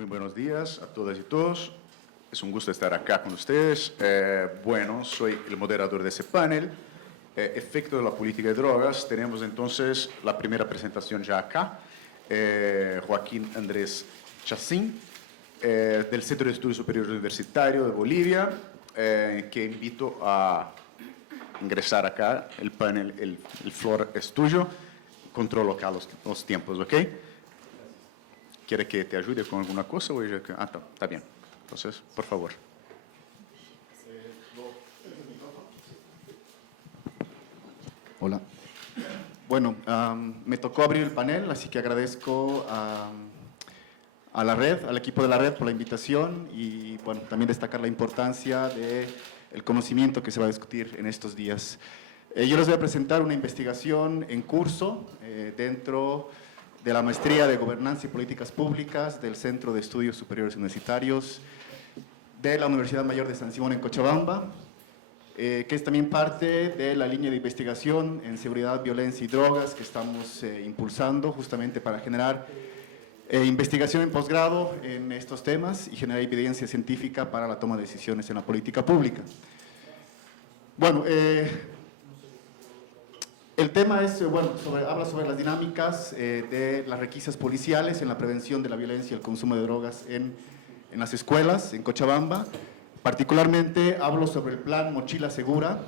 Muy buenos días a todas y todos. Es un gusto estar acá con ustedes. Bueno, soy el moderador de ese panel. Efecto de la política de drogas. Tenemos entonces la primera presentación ya acá. Joaquín Andrés Chacín, del Centro de Estudios Superiores Universitario de Bolivia, que invito a ingresar acá. El panel, el floor es tuyo. Controlo acá los tiempos, ¿ok? ¿Quiere que te ayude con alguna cosa? O ya que... está bien. Entonces, por favor. Hola. Bueno, me tocó abrir el panel, así que agradezco a la red, al equipo de la red por la invitación y bueno, también destacar la importancia del conocimiento que se va a discutir en estos días. Yo les voy a presentar una investigación en curso dentro de la Maestría de Gobernanza y Políticas Públicas del Centro de Estudios Superiores Universitarios de la Universidad Mayor de San Simón en Cochabamba, que es también parte de la línea de investigación en seguridad, violencia y drogas que estamos impulsando justamente para generar investigación en posgrado en estos temas y generar evidencia científica para la toma de decisiones en la política pública. Bueno, el tema es, habla sobre las dinámicas de las requisas policiales en la prevención de la violencia y el consumo de drogas en las escuelas, en Cochabamba. Particularmente hablo sobre el plan Mochila Segura,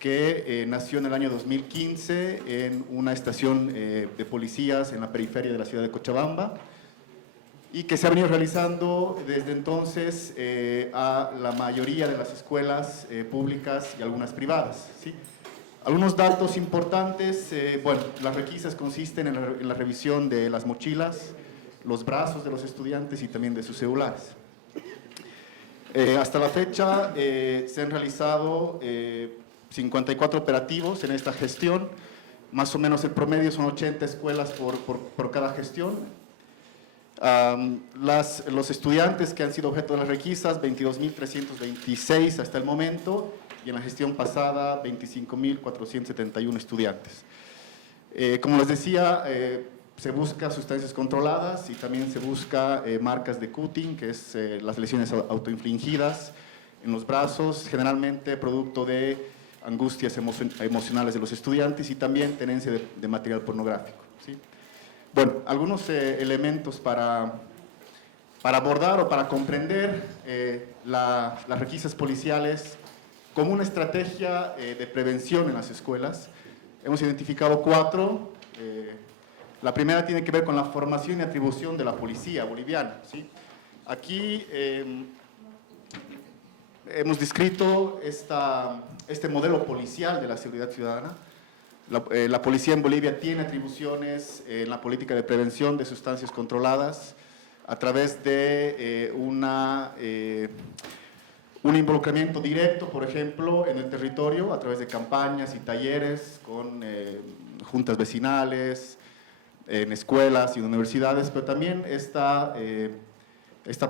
que nació en el año 2015 en una estación de policías en la periferia de la ciudad de Cochabamba y que se ha venido realizando desde entonces a la mayoría de las escuelas públicas y algunas privadas, ¿sí? Algunos datos importantes, las requisas consisten en la revisión de las mochilas, los brazos de los estudiantes y también de sus celulares. Hasta la fecha se han realizado 54 operativos en esta gestión, más o menos el promedio son 80 escuelas por cada gestión. Los estudiantes que han sido objeto de las requisas, 22.326 hasta el momento, y en la gestión pasada 25.471 estudiantes. Como les decía, se busca sustancias controladas y también se busca marcas de cutting, que es las lesiones autoinfligidas en los brazos, generalmente producto de angustias emocionales de los estudiantes y también tenencia de material pornográfico, ¿sí? Bueno, algunos elementos para abordar o para comprender las requisas policiales como una estrategia de prevención en las escuelas. Hemos identificado 4. La primera tiene que ver con la formación y atribución de la policía boliviana, ¿sí? Aquí hemos descrito este modelo policial de la seguridad ciudadana. La policía en Bolivia tiene atribuciones en la política de prevención de sustancias controladas a través de un involucramiento directo, por ejemplo, en el territorio, a través de campañas y talleres con juntas vecinales, en escuelas y universidades, pero también esta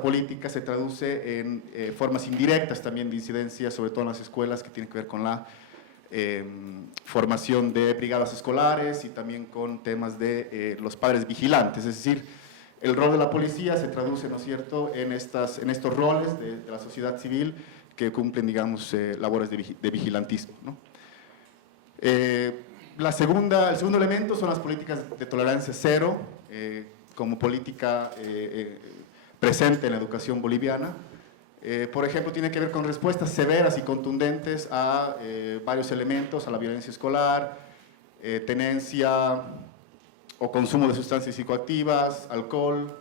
política se traduce en formas indirectas también de incidencia, sobre todo en las escuelas, que tienen que ver con la formación de brigadas escolares y también con temas de los padres vigilantes, es decir, el rol de la policía se traduce, ¿no es cierto?, en estos roles de la sociedad civil que cumplen, digamos, labores de vigilantismo, ¿no? El segundo elemento son las políticas de tolerancia cero, como política presente en la educación boliviana. Por ejemplo, tiene que ver con respuestas severas y contundentes a varios elementos, a la violencia escolar, tenencia o consumo de sustancias psicoactivas, alcohol,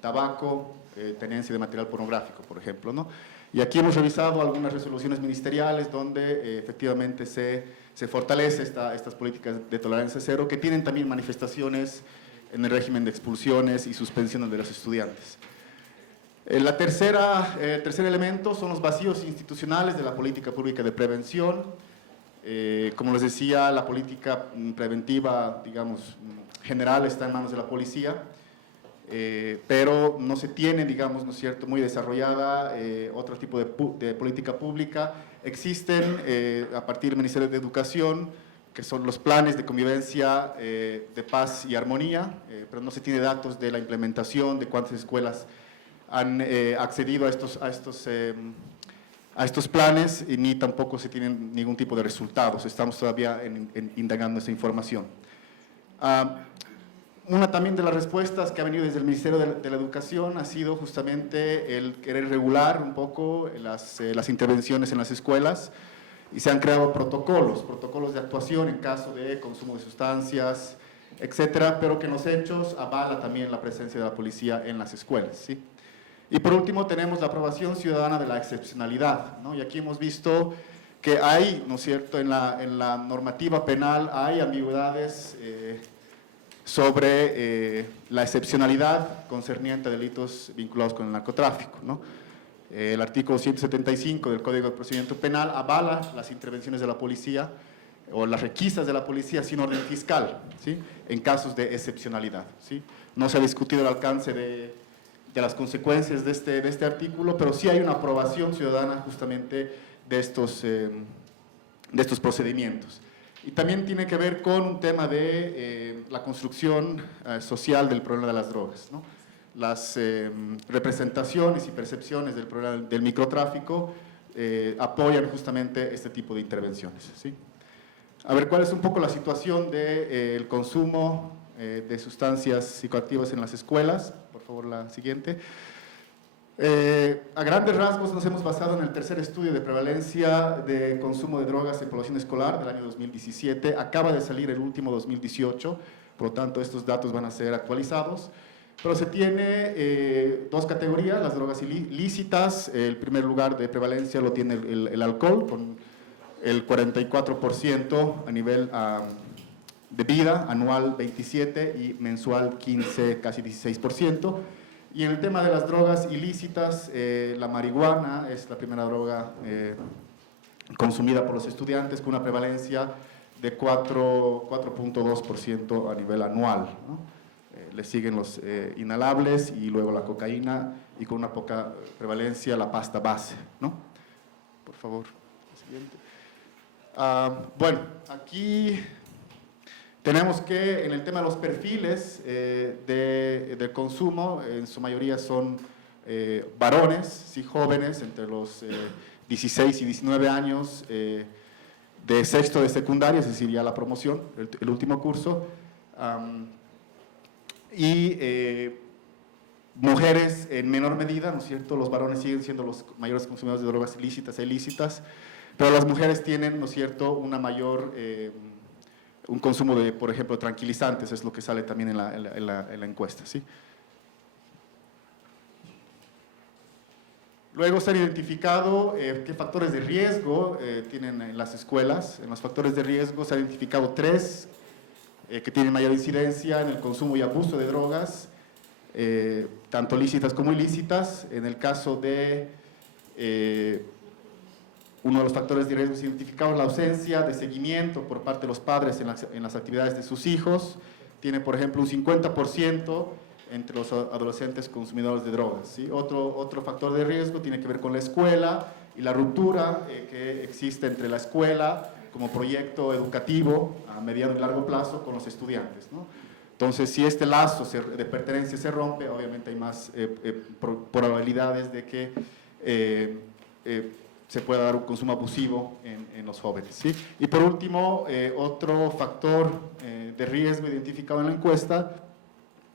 tabaco, tenencia de material pornográfico, por ejemplo, ¿no? Y aquí hemos revisado algunas resoluciones ministeriales donde efectivamente se fortalece estas políticas de tolerancia cero, que tienen también manifestaciones en el régimen de expulsiones y suspensiones de los estudiantes. El tercer elemento son los vacíos institucionales de la política pública de prevención. Como les decía, la política preventiva, digamos, general está en manos de la policía, pero no se tiene, digamos, ¿no es cierto?, muy desarrollada otro tipo de política pública. Existen a partir del Ministerio de Educación, que son los planes de convivencia, de paz y armonía, pero no se tiene datos de la implementación, de cuántas escuelas han accedido a estos planes y ni tampoco se tienen ningún tipo de resultados. Estamos todavía indagando esa información. Una también de las respuestas que ha venido desde el Ministerio de la Educación ha sido justamente el querer regular un poco las intervenciones en las escuelas, y se han creado protocolos de actuación en caso de consumo de sustancias, etcétera, pero que en los hechos avala también la presencia de la policía en las escuelas, ¿sí? Y por último tenemos la aprobación ciudadana de la excepcionalidad, ¿no? Y aquí hemos visto que hay, ¿no es cierto?, en la normativa penal hay ambigüedades sobre la excepcionalidad concerniente a delitos vinculados con el narcotráfico, ¿no? El artículo 175 del Código de Procedimiento Penal avala las intervenciones de la policía o las requisas de la policía sin orden fiscal, ¿sí?, en casos de excepcionalidad, ¿sí? No se ha discutido el alcance de las consecuencias de este artículo, pero sí hay una aprobación ciudadana justamente de estos procedimientos. Y también tiene que ver con un tema de la construcción social del problema de las drogas, ¿no? Las representaciones y percepciones del problema del microtráfico apoyan justamente este tipo de intervenciones, ¿sí? A ver, ¿cuál es un poco la situación del consumo de sustancias psicoactivas en las escuelas? Por favor, la siguiente. A grandes rasgos nos hemos basado en el tercer estudio de prevalencia de consumo de drogas en población escolar del año 2017. Acaba de salir el último 2018, por lo tanto estos datos van a ser actualizados. Pero se tiene dos categorías, las drogas ilícitas. El primer lugar de prevalencia lo tiene el alcohol, con el 44% a nivel de vida, anual 27% y mensual 15%, casi 16%. Y en el tema de las drogas ilícitas, la marihuana es la primera droga consumida por los estudiantes con una prevalencia de 4.2% a nivel anual, ¿no? Le siguen los inhalables y luego la cocaína, y con una poca prevalencia la pasta base, ¿no? Por favor, la siguiente. Bueno, aquí tenemos que en el tema de los perfiles de consumo, en su mayoría son varones, sí, jóvenes, entre los 16 y 19 años, de sexto de secundaria, es decir, ya la promoción, el último curso, y mujeres en menor medida, ¿no es cierto? Los varones siguen siendo los mayores consumidores de drogas ilícitas e ilícitas, pero las mujeres tienen, ¿no es cierto?, una mayor... un consumo de, por ejemplo, tranquilizantes, es lo que sale también en la encuesta, ¿sí? Luego se han identificado qué factores de riesgo tienen en las escuelas. En los factores de riesgo se han identificado 3 que tienen mayor incidencia en el consumo y abuso de drogas, tanto lícitas como ilícitas. En el caso de... uno de los factores de riesgo identificados, la ausencia de seguimiento por parte de los padres en las actividades de sus hijos. Tiene, por ejemplo, un 50% entre los adolescentes consumidores de drogas, ¿sí? Otro factor de riesgo tiene que ver con la escuela y la ruptura que existe entre la escuela como proyecto educativo a mediano y largo plazo con los estudiantes, ¿no? Entonces, si este lazo de pertenencia se rompe, obviamente hay más probabilidades de que se pueda dar un consumo abusivo en los jóvenes, ¿sí? Y por último, otro factor de riesgo identificado en la encuesta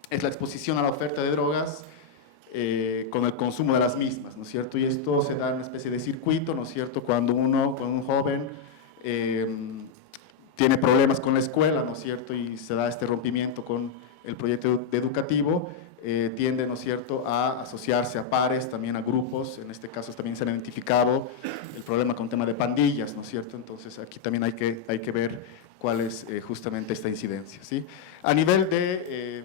es la exposición a la oferta de drogas con el consumo de las mismas, ¿no es cierto? Y esto se da en una especie de circuito, ¿no es cierto? Cuando un joven tiene problemas con la escuela, ¿no es cierto?, y se da este rompimiento con el proyecto educativo, tiende, ¿no es cierto?, a asociarse a pares, también a grupos. En este caso también se han identificado el problema con tema de pandillas, ¿no es cierto? Entonces aquí también hay que ver cuál es justamente esta incidencia, ¿sí? A nivel de...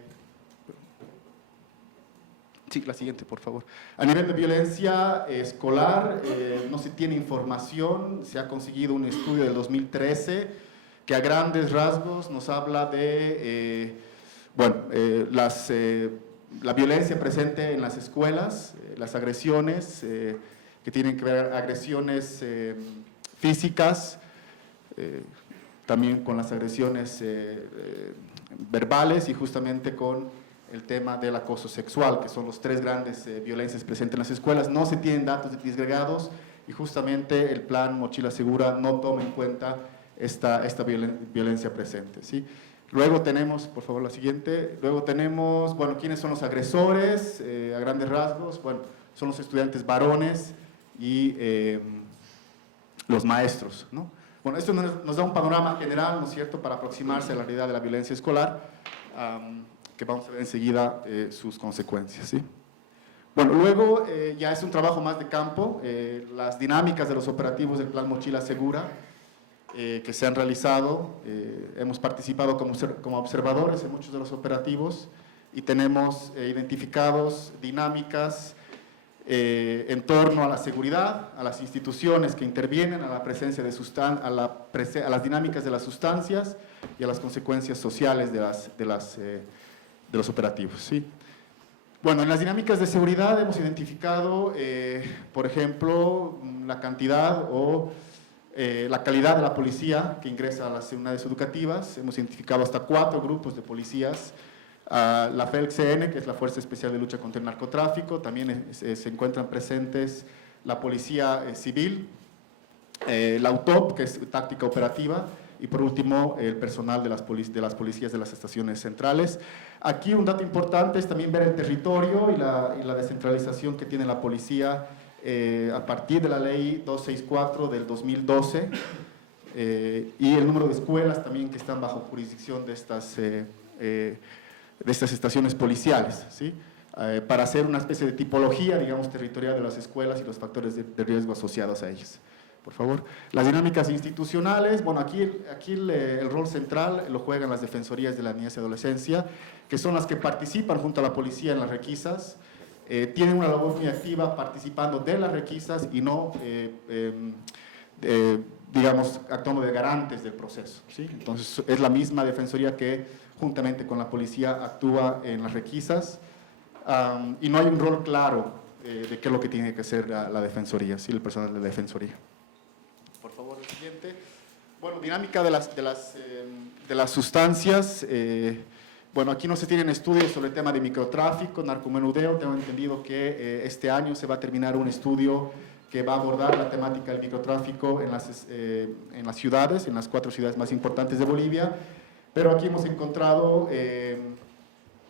sí, la siguiente, por favor. A nivel de violencia escolar, no se tiene información. Se ha conseguido un estudio del 2013 que a grandes rasgos nos habla de, la violencia presente en las escuelas, las agresiones, que tienen que ver agresiones físicas, también con las agresiones verbales y justamente con el tema del acoso sexual, que son los tres grandes violencias presentes en las escuelas. No se tienen datos disgregados y justamente el plan Mochila Segura no toma en cuenta esta violencia presente, ¿sí? Luego tenemos, por favor, la siguiente. Luego tenemos, bueno, ¿quiénes son los agresores? A grandes rasgos, bueno, son los estudiantes varones y los maestros, ¿no? Bueno, esto nos da un panorama general, ¿no es cierto?, para aproximarse a la realidad de la violencia escolar, que vamos a ver enseguida sus consecuencias, ¿sí? Bueno, luego ya es un trabajo más de campo, las dinámicas de los operativos del Plan Mochila Segura, que se han realizado, hemos participado como observadores en muchos de los operativos y tenemos identificados dinámicas en torno a la seguridad, a las instituciones que intervienen, a la presencia de a las dinámicas de las sustancias y a las consecuencias sociales de los operativos, ¿sí? Bueno, en las dinámicas de seguridad hemos identificado, por ejemplo, la cantidad o la calidad de la policía que ingresa a las unidades educativas. Hemos identificado hasta 4 grupos de policías. La FELCN, que es la Fuerza Especial de Lucha contra el Narcotráfico, también se encuentran presentes la Policía Civil, la UTOP, que es Táctica Operativa, y por último el personal de las policías de las estaciones centrales. Aquí un dato importante es también ver el territorio y la descentralización que tiene la policía a partir de la ley 264 del 2012 y el número de escuelas también que están bajo jurisdicción de estas estaciones policiales, ¿sí? Para hacer una especie de tipología, digamos, territorial de las escuelas y los factores de riesgo asociados a ellas. Por favor. Las dinámicas institucionales, bueno, aquí el rol central lo juegan las defensorías de la niñez y adolescencia, que son las que participan junto a la policía en las requisas, tienen una labor muy activa participando de las requisas y no, digamos, actuando de garantes del proceso, ¿sí? Entonces, es la misma defensoría que juntamente con la policía actúa en las requisas y no hay un rol claro de qué es lo que tiene que hacer la defensoría, ¿sí? El personal de la defensoría. Por favor, el siguiente. Bueno, dinámica de las sustancias. Bueno, aquí no se tienen estudios sobre el tema de microtráfico, narcomenudeo. Tengo entendido que este año se va a terminar un estudio que va a abordar la temática del microtráfico en las ciudades, en las 4 ciudades más importantes de Bolivia. Pero aquí hemos encontrado,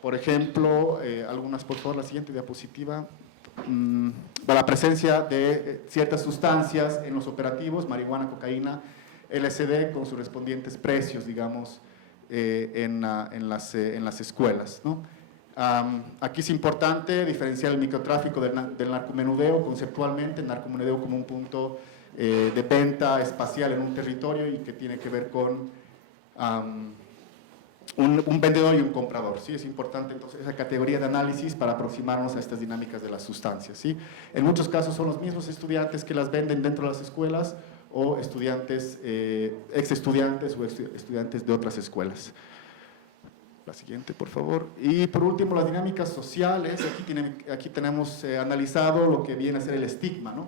por ejemplo, algunas, por favor, la siguiente diapositiva, la presencia de ciertas sustancias en los operativos, marihuana, cocaína, LSD, con sus correspondientes precios, digamos, en las escuelas, ¿no? Aquí es importante diferenciar el microtráfico del narcomenudeo conceptualmente, el narcomenudeo como un punto de venta espacial en un territorio y que tiene que ver con un vendedor y un comprador, ¿sí? Es importante entonces esa categoría de análisis para aproximarnos a estas dinámicas de las sustancias, ¿sí? En muchos casos son los mismos estudiantes que las venden dentro de las escuelas o estudiantes, ex estudiantes o estudiantes de otras escuelas. La siguiente, por favor. Y por último, las dinámicas sociales. Aquí tenemos analizado lo que viene a ser el estigma, ¿no?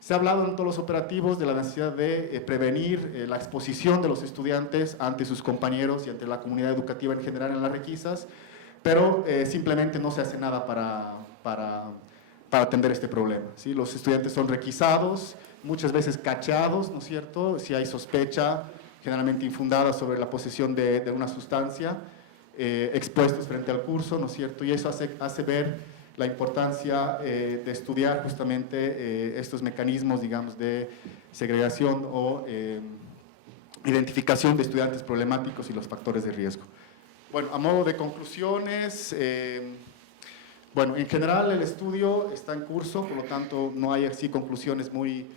Se ha hablado en todos los operativos de la necesidad de prevenir la exposición de los estudiantes ante sus compañeros y ante la comunidad educativa en general en las requisas, pero simplemente no se hace nada para atender este problema, ¿sí? Los estudiantes son requisados, muchas veces cachados, ¿no es cierto?, si hay sospecha generalmente infundada sobre la posesión de una sustancia, expuestos frente al curso, ¿no es cierto?, y eso hace ver la importancia de estudiar justamente estos mecanismos, digamos, de segregación o identificación de estudiantes problemáticos y los factores de riesgo. Bueno, a modo de conclusiones, bueno, en general el estudio está en curso, por lo tanto no hay así conclusiones muy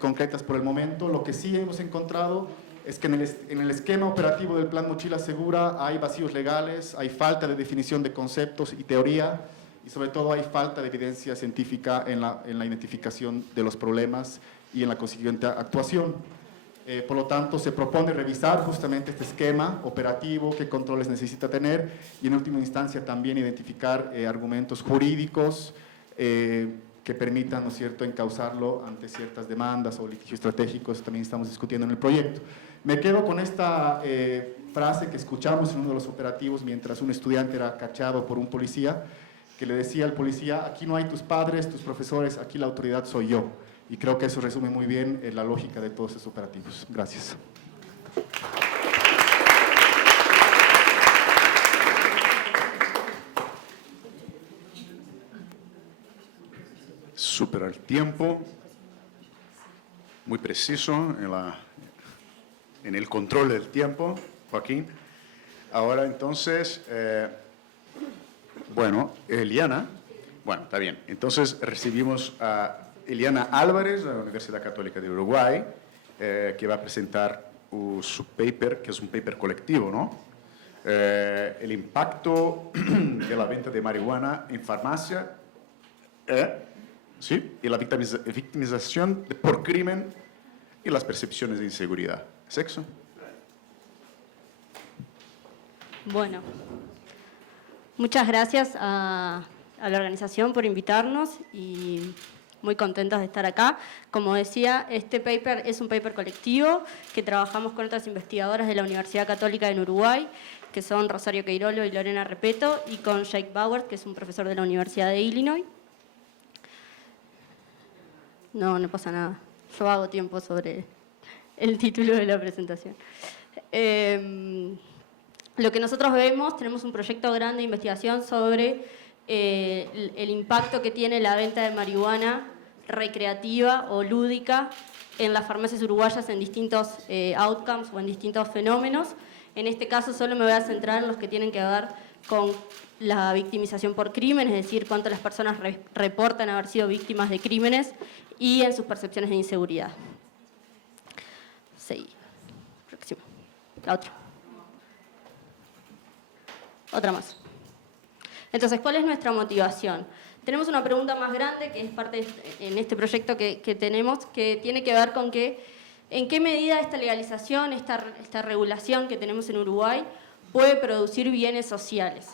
concretas por el momento. Lo que sí hemos encontrado es que en el esquema operativo del Plan Mochila Segura hay vacíos legales, hay falta de definición de conceptos y teoría, y sobre todo hay falta de evidencia científica en la identificación de los problemas y en la consiguiente actuación. Por lo tanto, se propone revisar justamente este esquema operativo, qué controles necesita tener, y en última instancia también identificar argumentos jurídicos que permitan, ¿no es cierto?, encauzarlo ante ciertas demandas o litigios estratégicos, también estamos discutiendo en el proyecto. Me quedo con esta frase que escuchamos en uno de los operativos mientras un estudiante era cachado por un policía, que le decía al policía: aquí no hay tus padres, tus profesores, aquí la autoridad soy yo. Y creo que eso resume muy bien la lógica de todos esos operativos. Gracias. Súper al tiempo, muy preciso en el control del tiempo, Joaquín. Ahora entonces, bueno, Eliana, bueno, está bien. Entonces recibimos a Eliana Álvarez, de la Universidad Católica de Uruguay, que va a presentar su paper, que es un paper colectivo, ¿no? El impacto de la venta de marihuana en farmacia, ¿sí? Y la victimización por crimen y las percepciones de inseguridad. ¿Sexo? Bueno, muchas gracias a la organización por invitarnos y muy contentos de estar acá. Como decía, este paper es un paper colectivo que trabajamos con otras investigadoras de la Universidad Católica en Uruguay, que son Rosario Queirolo y Lorena Repeto, y con Jake Bowers, que es un profesor de la Universidad de Illinois. No pasa nada. Yo hago tiempo sobre el título de la presentación. Lo que nosotros vemos, tenemos un proyecto grande de investigación sobre el impacto que tiene la venta de marihuana recreativa o lúdica en las farmacias uruguayas en distintos outcomes o en distintos fenómenos. En este caso solo me voy a centrar en los que tienen que ver con la victimización por crimen, es decir, cuánto las personas reportan haber sido víctimas de crímenes y en sus percepciones de inseguridad. Sí. Próximo. La otra. Otra más. Entonces, ¿cuál es nuestra motivación? Tenemos una pregunta más grande que es parte en este proyecto que tenemos, que tiene que ver con en qué medida esta legalización, esta regulación que tenemos en Uruguay puede producir bienes sociales,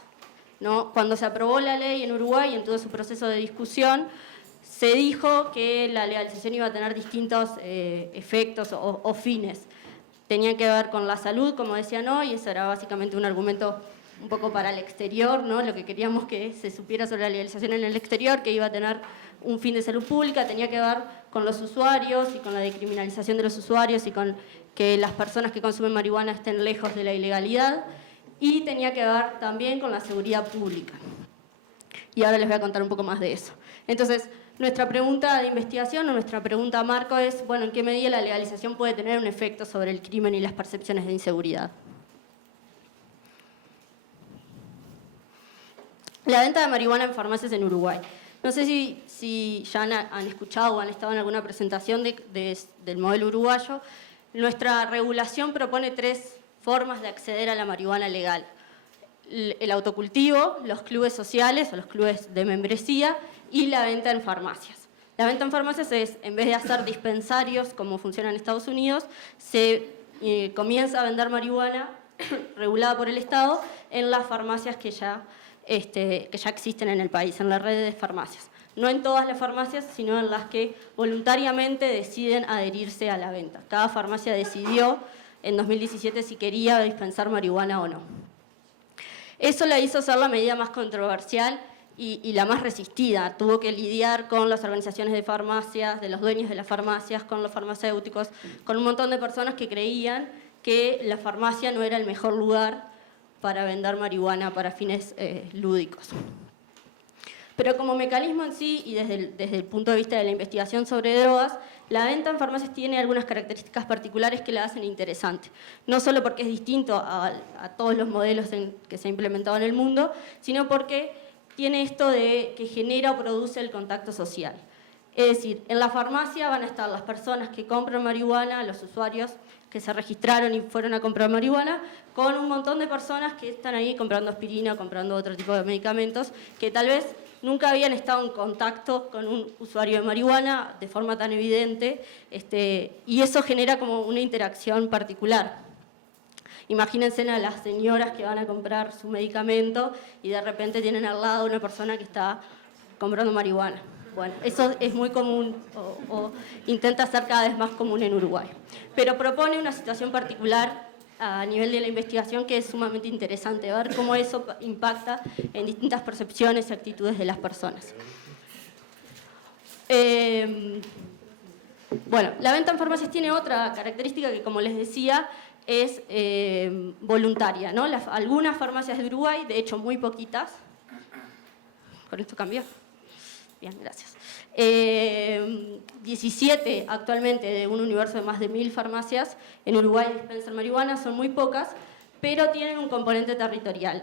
¿no? Cuando se aprobó la ley en Uruguay, en todo su proceso de discusión, se dijo que la legalización iba a tener distintos efectos o fines. Tenía que ver con la salud, como decían hoy, eso era básicamente un argumento un poco para el exterior, ¿no? Lo que queríamos que se supiera sobre la legalización en el exterior, que iba a tener un fin de salud pública, tenía que ver con los usuarios y con la decriminalización de los usuarios y con que las personas que consumen marihuana estén lejos de la ilegalidad, y tenía que ver también con la seguridad pública. Y ahora les voy a contar un poco más de eso. Entonces, nuestra pregunta de investigación o nuestra pregunta marco es, bueno, ¿en qué medida la legalización puede tener un efecto sobre el crimen y las percepciones de inseguridad? La venta de marihuana en farmacias en Uruguay. No sé si ya han escuchado o han estado en alguna presentación del modelo uruguayo. Nuestra regulación propone 3 formas de acceder a la marihuana legal: el autocultivo, los clubes sociales o los clubes de membresía y la venta en farmacias. La venta en farmacias es, en vez de hacer dispensarios como funciona en Estados Unidos, se comienza a vender marihuana regulada por el Estado en las farmacias que ya existen en el país, en la red de farmacias. No en todas las farmacias, sino en las que voluntariamente deciden adherirse a la venta. Cada farmacia decidió en 2017 si quería dispensar marihuana o no. Eso la hizo ser la medida más controversial y la más resistida. Tuvo que lidiar con las organizaciones de farmacias, de los dueños de las farmacias, con los farmacéuticos, con un montón de personas que creían que la farmacia no era el mejor lugar para vender marihuana para fines lúdicos. Pero como mecanismo en sí, y desde el punto de vista de la investigación sobre drogas, la venta en farmacias tiene algunas características particulares que la hacen interesante. No solo porque es distinto a todos los modelos que se han implementado en el mundo, sino porque tiene esto de que genera o produce el contacto social. Es decir, en la farmacia van a estar las personas que compran marihuana, los usuarios que se registraron y fueron a comprar marihuana, con un montón de personas que están ahí comprando aspirina, comprando otro tipo de medicamentos, que tal vez nunca habían estado en contacto con un usuario de marihuana de forma tan evidente, y eso genera como una interacción particular. Imagínense a las señoras que van a comprar su medicamento y de repente tienen al lado una persona que está comprando marihuana. Bueno, eso es muy común o intenta ser cada vez más común en Uruguay. Pero propone una situación particular a nivel de la investigación que es sumamente interesante, ver cómo eso impacta en distintas percepciones y actitudes de las personas. Bueno, la venta en farmacias tiene otra característica que, como les decía, es voluntaria, ¿no? Algunas farmacias de Uruguay, de hecho muy poquitas, ¿con esto cambió? Bien, gracias. 17 actualmente de un universo de más de 1000 farmacias en Uruguay dispensan marihuana, son muy pocas, pero tienen un componente territorial,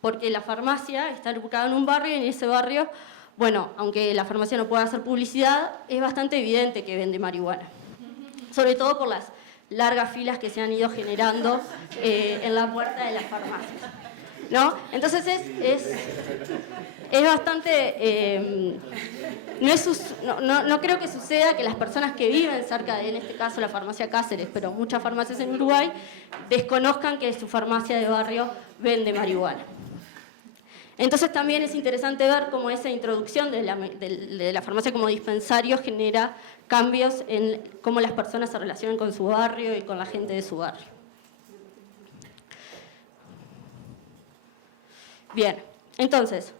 porque la farmacia está ubicada en un barrio y en ese barrio, bueno, aunque la farmacia no pueda hacer publicidad, es bastante evidente que vende marihuana, sobre todo por las largas filas que se han ido generando en la puerta de las farmacias, ¿no? Entonces es bastante... no creo que suceda que las personas que viven cerca de, en este caso, la farmacia Cáceres, pero muchas farmacias en Uruguay, desconozcan que su farmacia de barrio vende marihuana. Entonces también es interesante ver cómo esa introducción de la farmacia como dispensario genera cambios en cómo las personas se relacionan con su barrio y con la gente de su barrio. Bien, entonces,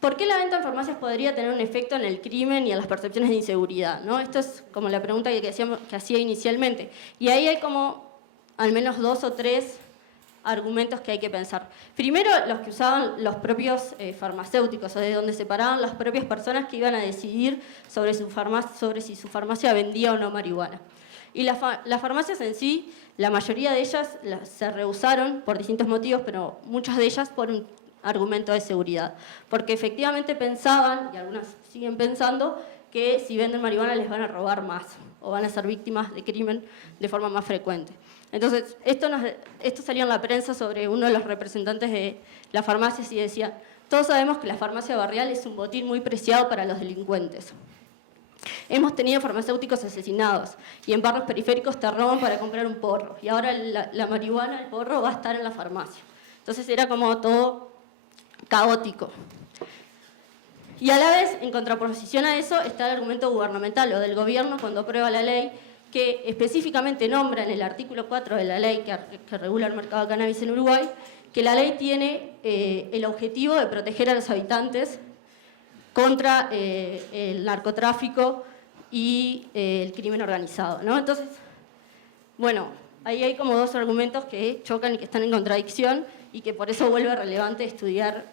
¿por qué la venta en farmacias podría tener un efecto en el crimen y en las percepciones de inseguridad, ¿no? Esto es como la pregunta que hacía inicialmente. Y ahí hay como al menos 2 o 3 argumentos que hay que pensar. Primero, los que usaban los propios farmacéuticos, o de donde se paraban las propias personas que iban a decidir sobre si su farmacia vendía o no marihuana. Y las farmacias en sí, la mayoría de ellas se rehusaron por distintos motivos, pero muchas de ellas por un argumento de seguridad. Porque efectivamente pensaban, y algunas siguen pensando, que si venden marihuana les van a robar más o van a ser víctimas de crimen de forma más frecuente. Entonces, esto salió en la prensa sobre uno de los representantes de las farmacias y decía: todos sabemos que la farmacia barrial es un botín muy preciado para los delincuentes. Hemos tenido farmacéuticos asesinados y en barrios periféricos te roban para comprar un porro. Y ahora la marihuana, el porro, va a estar en la farmacia. Entonces era como todo caótico. Y a la vez, en contraposición a eso, está el argumento gubernamental o del gobierno cuando aprueba la ley, que específicamente nombra en el artículo 4 de la ley que regula el mercado de cannabis en Uruguay, que la ley tiene el objetivo de proteger a los habitantes contra el narcotráfico y el crimen organizado, ¿no? Entonces, bueno, ahí hay como 2 argumentos que chocan y que están en contradicción y que por eso vuelve relevante estudiar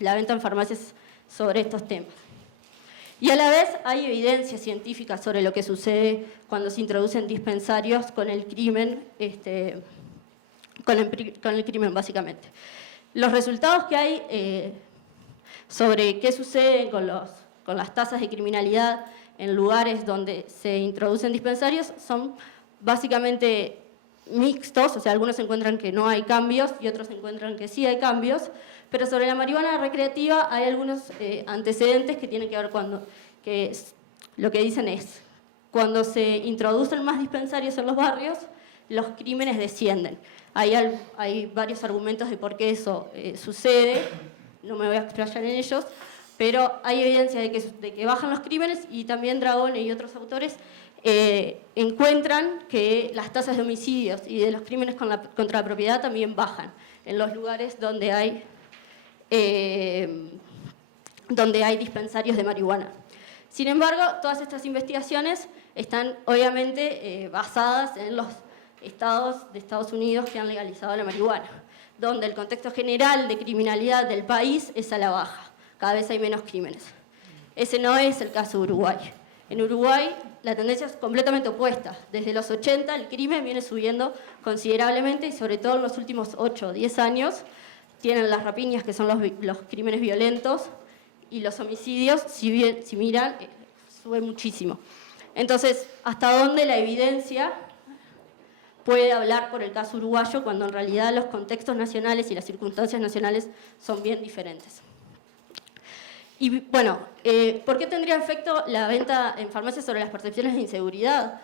la venta en farmacias sobre estos temas. Y a la vez hay evidencia científica sobre lo que sucede cuando se introducen dispensarios con el crimen, con el crimen básicamente. Los resultados que hay sobre qué sucede con las tasas de criminalidad en lugares donde se introducen dispensarios son básicamente mixtos, o sea, algunos encuentran que no hay cambios y otros encuentran que sí hay cambios, pero sobre la marihuana recreativa hay algunos antecedentes que tienen que ver lo que dicen es, cuando se introducen más dispensarios en los barrios, los crímenes descienden. Hay varios argumentos de por qué eso sucede, no me voy a explayar en ellos, pero hay evidencia de que bajan los crímenes y también Dragone y otros autores encuentran que las tasas de homicidios y de los crímenes contra la propiedad también bajan en los lugares donde hay dispensarios de marihuana. Sin embargo, todas estas investigaciones están obviamente basadas en los estados de Estados Unidos que han legalizado la marihuana, donde el contexto general de criminalidad del país es a la baja, cada vez hay menos crímenes. Ese no es el caso de Uruguay. En Uruguay la tendencia es completamente opuesta. Desde los 80 el crimen viene subiendo considerablemente y sobre todo en los últimos 8 o 10 años tienen las rapiñas, que son los crímenes violentos, y los homicidios, si miran, sube muchísimo. Entonces, ¿hasta dónde la evidencia puede hablar por el caso uruguayo cuando en realidad los contextos nacionales y las circunstancias nacionales son bien diferentes? Y bueno, ¿por qué tendría efecto la venta en farmacias sobre las percepciones de inseguridad?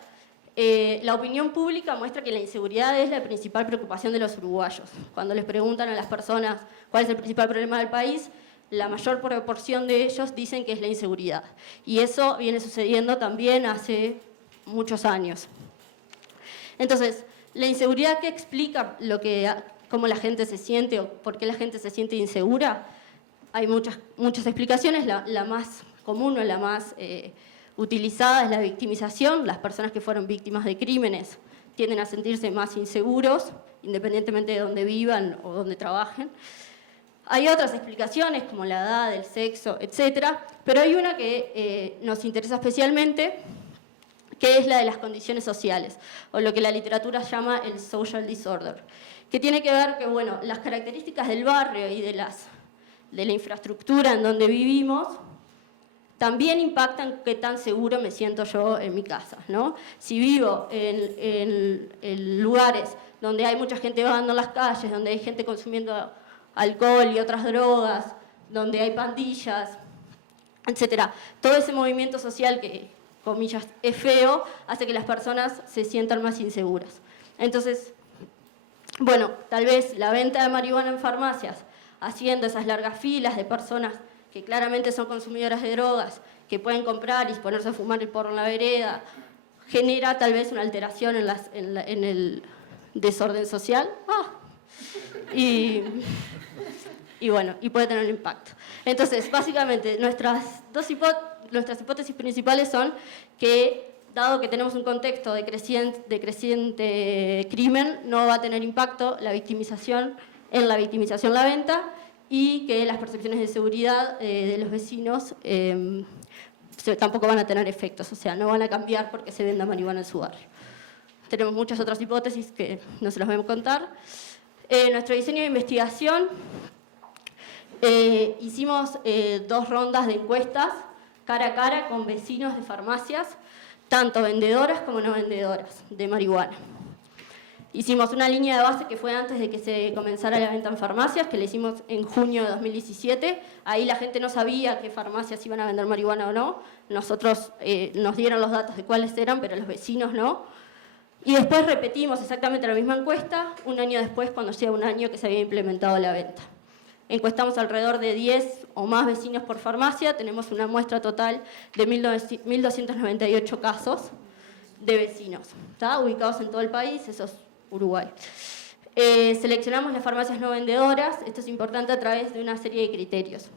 La opinión pública muestra que la inseguridad es la principal preocupación de los uruguayos. Cuando les preguntan a las personas cuál es el principal problema del país, la mayor proporción de ellos dicen que es la inseguridad. Y eso viene sucediendo también hace muchos años. Entonces, La inseguridad, ¿qué explica cómo la gente se siente o por qué la gente se siente insegura? Hay muchas explicaciones. La más común o la más utilizada es la victimización. Las personas que fueron víctimas de crímenes tienden a sentirse más inseguros, independientemente de dónde vivan o dónde trabajen. Hay otras explicaciones, como la edad, el sexo, etc. Pero hay una que nos interesa especialmente, que es la de las condiciones sociales, o lo que la literatura llama el social disorder, que tiene que ver que, bueno, las características del barrio y de la infraestructura en donde vivimos también impactan qué tan seguro me siento yo en mi casa, ¿no? Si vivo en lugares donde hay mucha gente vagando en las calles, donde hay gente consumiendo alcohol y otras drogas, donde hay pandillas, etc. Todo ese movimiento social que, comillas, es feo, hace que las personas se sientan más inseguras. Entonces, bueno, tal vez la venta de marihuana en farmacias, haciendo esas largas filas de personas que claramente son consumidoras de drogas, que pueden comprar y ponerse a fumar el porro en la vereda, genera tal vez una alteración en el desorden social. Y bueno, y puede tener un impacto. Entonces, básicamente, nuestras hipótesis principales son que, dado que tenemos un contexto de creciente crimen, no va a tener impacto la victimización la venta, y que las percepciones de seguridad de los vecinos tampoco van a tener efectos, o sea, no van a cambiar porque se venda marihuana en su barrio. Tenemos muchas otras hipótesis que no se las voy a contar. Nuestro diseño de investigación, hicimos 2 rondas de encuestas cara a cara con vecinos de farmacias, tanto vendedoras como no vendedoras de marihuana. Hicimos una línea de base que fue antes de que se comenzara la venta en farmacias, que la hicimos en junio de 2017. Ahí la gente no sabía qué farmacias iban a vender marihuana o no. Nosotros nos dieron los datos de cuáles eran, pero los vecinos no. Y después repetimos exactamente la misma encuesta un año después, cuando hacía un año que se había implementado la venta. Encuestamos alrededor de 10 o más vecinos por farmacia. Tenemos una muestra total de 1.298 casos de vecinos, ¿tá? Ubicados en todo el país, eso es Uruguay. Seleccionamos las farmacias no vendedoras. Esto es importante a través de una serie de criterios.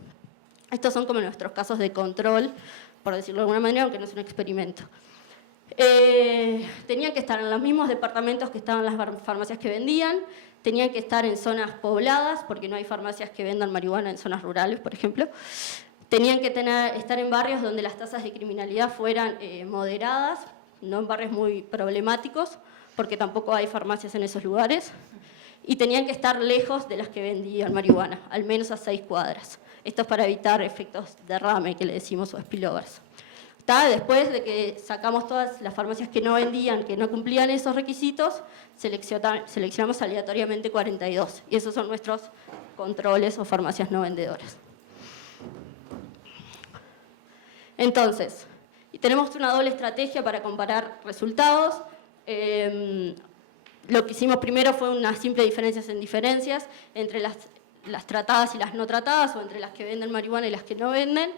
Estos son como nuestros casos de control, por decirlo de alguna manera, aunque no es un experimento. Tenían que estar en los mismos departamentos que estaban las farmacias que vendían, tenían que estar en zonas pobladas, porque no hay farmacias que vendan marihuana en zonas rurales, por ejemplo. Tenían que estar en barrios donde las tasas de criminalidad fueran moderadas, no en barrios muy problemáticos, porque tampoco hay farmacias en esos lugares. Y tenían que estar lejos de las que vendían marihuana, al menos a 6 cuadras. Esto es para evitar efectos derrame, que le decimos, o spillovers. Después de que sacamos todas las farmacias que no vendían, que no cumplían esos requisitos, seleccionamos aleatoriamente 42. Y esos son nuestros controles o farmacias no vendedoras. Entonces, tenemos una doble estrategia para comparar resultados. Lo que hicimos primero fue unas simples diferencias en diferencias entre las tratadas y las no tratadas, o entre las que venden marihuana y las que no venden.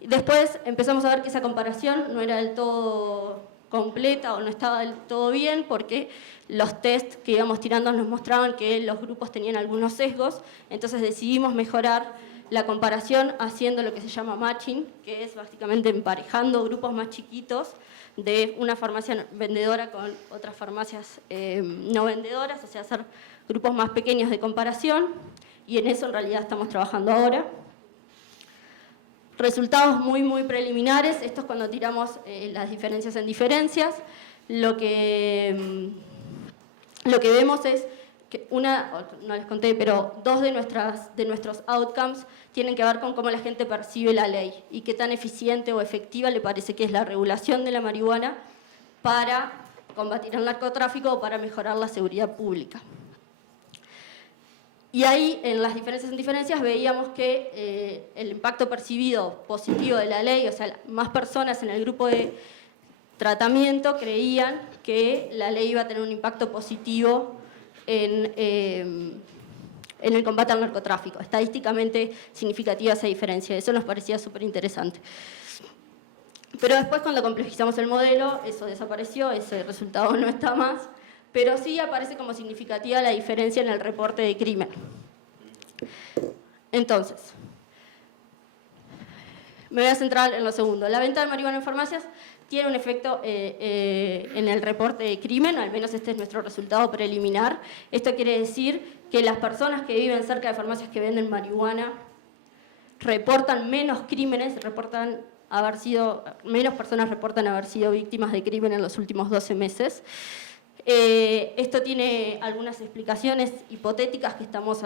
Después empezamos a ver que esa comparación no era del todo completa o no estaba del todo bien, porque los test que íbamos tirando nos mostraban que los grupos tenían algunos sesgos. Entonces decidimos mejorar la comparación haciendo lo que se llama matching, que es básicamente emparejando grupos más chiquitos de una farmacia vendedora con otras farmacias no vendedoras, o sea, hacer grupos más pequeños de comparación, y en eso en realidad estamos trabajando ahora. Resultados muy, muy preliminares. Esto es cuando tiramos las diferencias en diferencias. Lo que vemos es que no les conté, pero 2 de nuestros outcomes tienen que ver con cómo la gente percibe la ley y qué tan eficiente o efectiva le parece que es la regulación de la marihuana para combatir el narcotráfico o para mejorar la seguridad pública. Y ahí, en las diferencias en diferencias, veíamos que el impacto percibido positivo de la ley, o sea, más personas en el grupo de tratamiento creían que la ley iba a tener un impacto positivo en el combate al narcotráfico. Estadísticamente significativa esa diferencia, eso nos parecía súper interesante. Pero después, cuando complejizamos el modelo, eso desapareció, ese resultado no está más, pero sí aparece como significativa la diferencia en el reporte de crimen. Entonces, me voy a centrar en lo segundo. La venta de marihuana en farmacias tiene un efecto en el reporte de crimen, al menos este es nuestro resultado preliminar. Esto quiere decir que las personas que viven cerca de farmacias que venden marihuana reportan menos crímenes, menos personas reportan haber sido víctimas de crimen en los últimos 12 meses. Esto tiene algunas explicaciones hipotéticas que estamos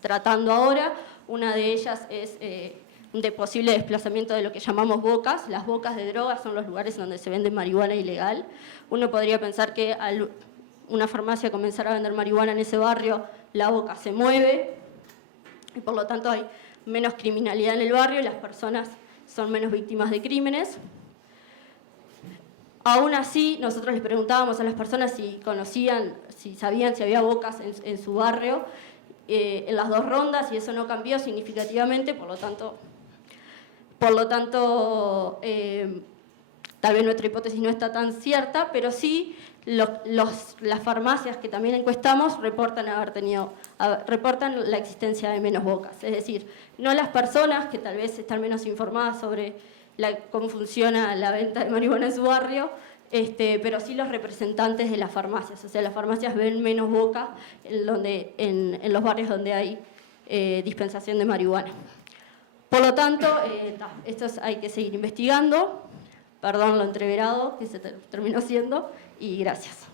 tratando ahora. Una de ellas es de posible desplazamiento de lo que llamamos bocas. Las bocas de drogas son los lugares donde se vende marihuana ilegal. Uno podría pensar que al una farmacia comenzar a vender marihuana en ese barrio, la boca se mueve y por lo tanto hay menos criminalidad en el barrio y las personas son menos víctimas de crímenes. Aún así, nosotros les preguntábamos a las personas si conocían, si sabían si había bocas en su barrio en las 2 rondas y eso no cambió significativamente, por lo tanto tal vez nuestra hipótesis no está tan cierta, pero sí las farmacias que también encuestamos reportan la existencia de menos bocas. Es decir, no las personas que tal vez están menos informadas sobre cómo funciona la venta de marihuana en su barrio, pero sí los representantes de las farmacias. O sea, las farmacias ven menos bocas en los barrios donde hay dispensación de marihuana. Por lo tanto, esto hay que seguir investigando. Perdón lo entreverado que se terminó siendo, y gracias.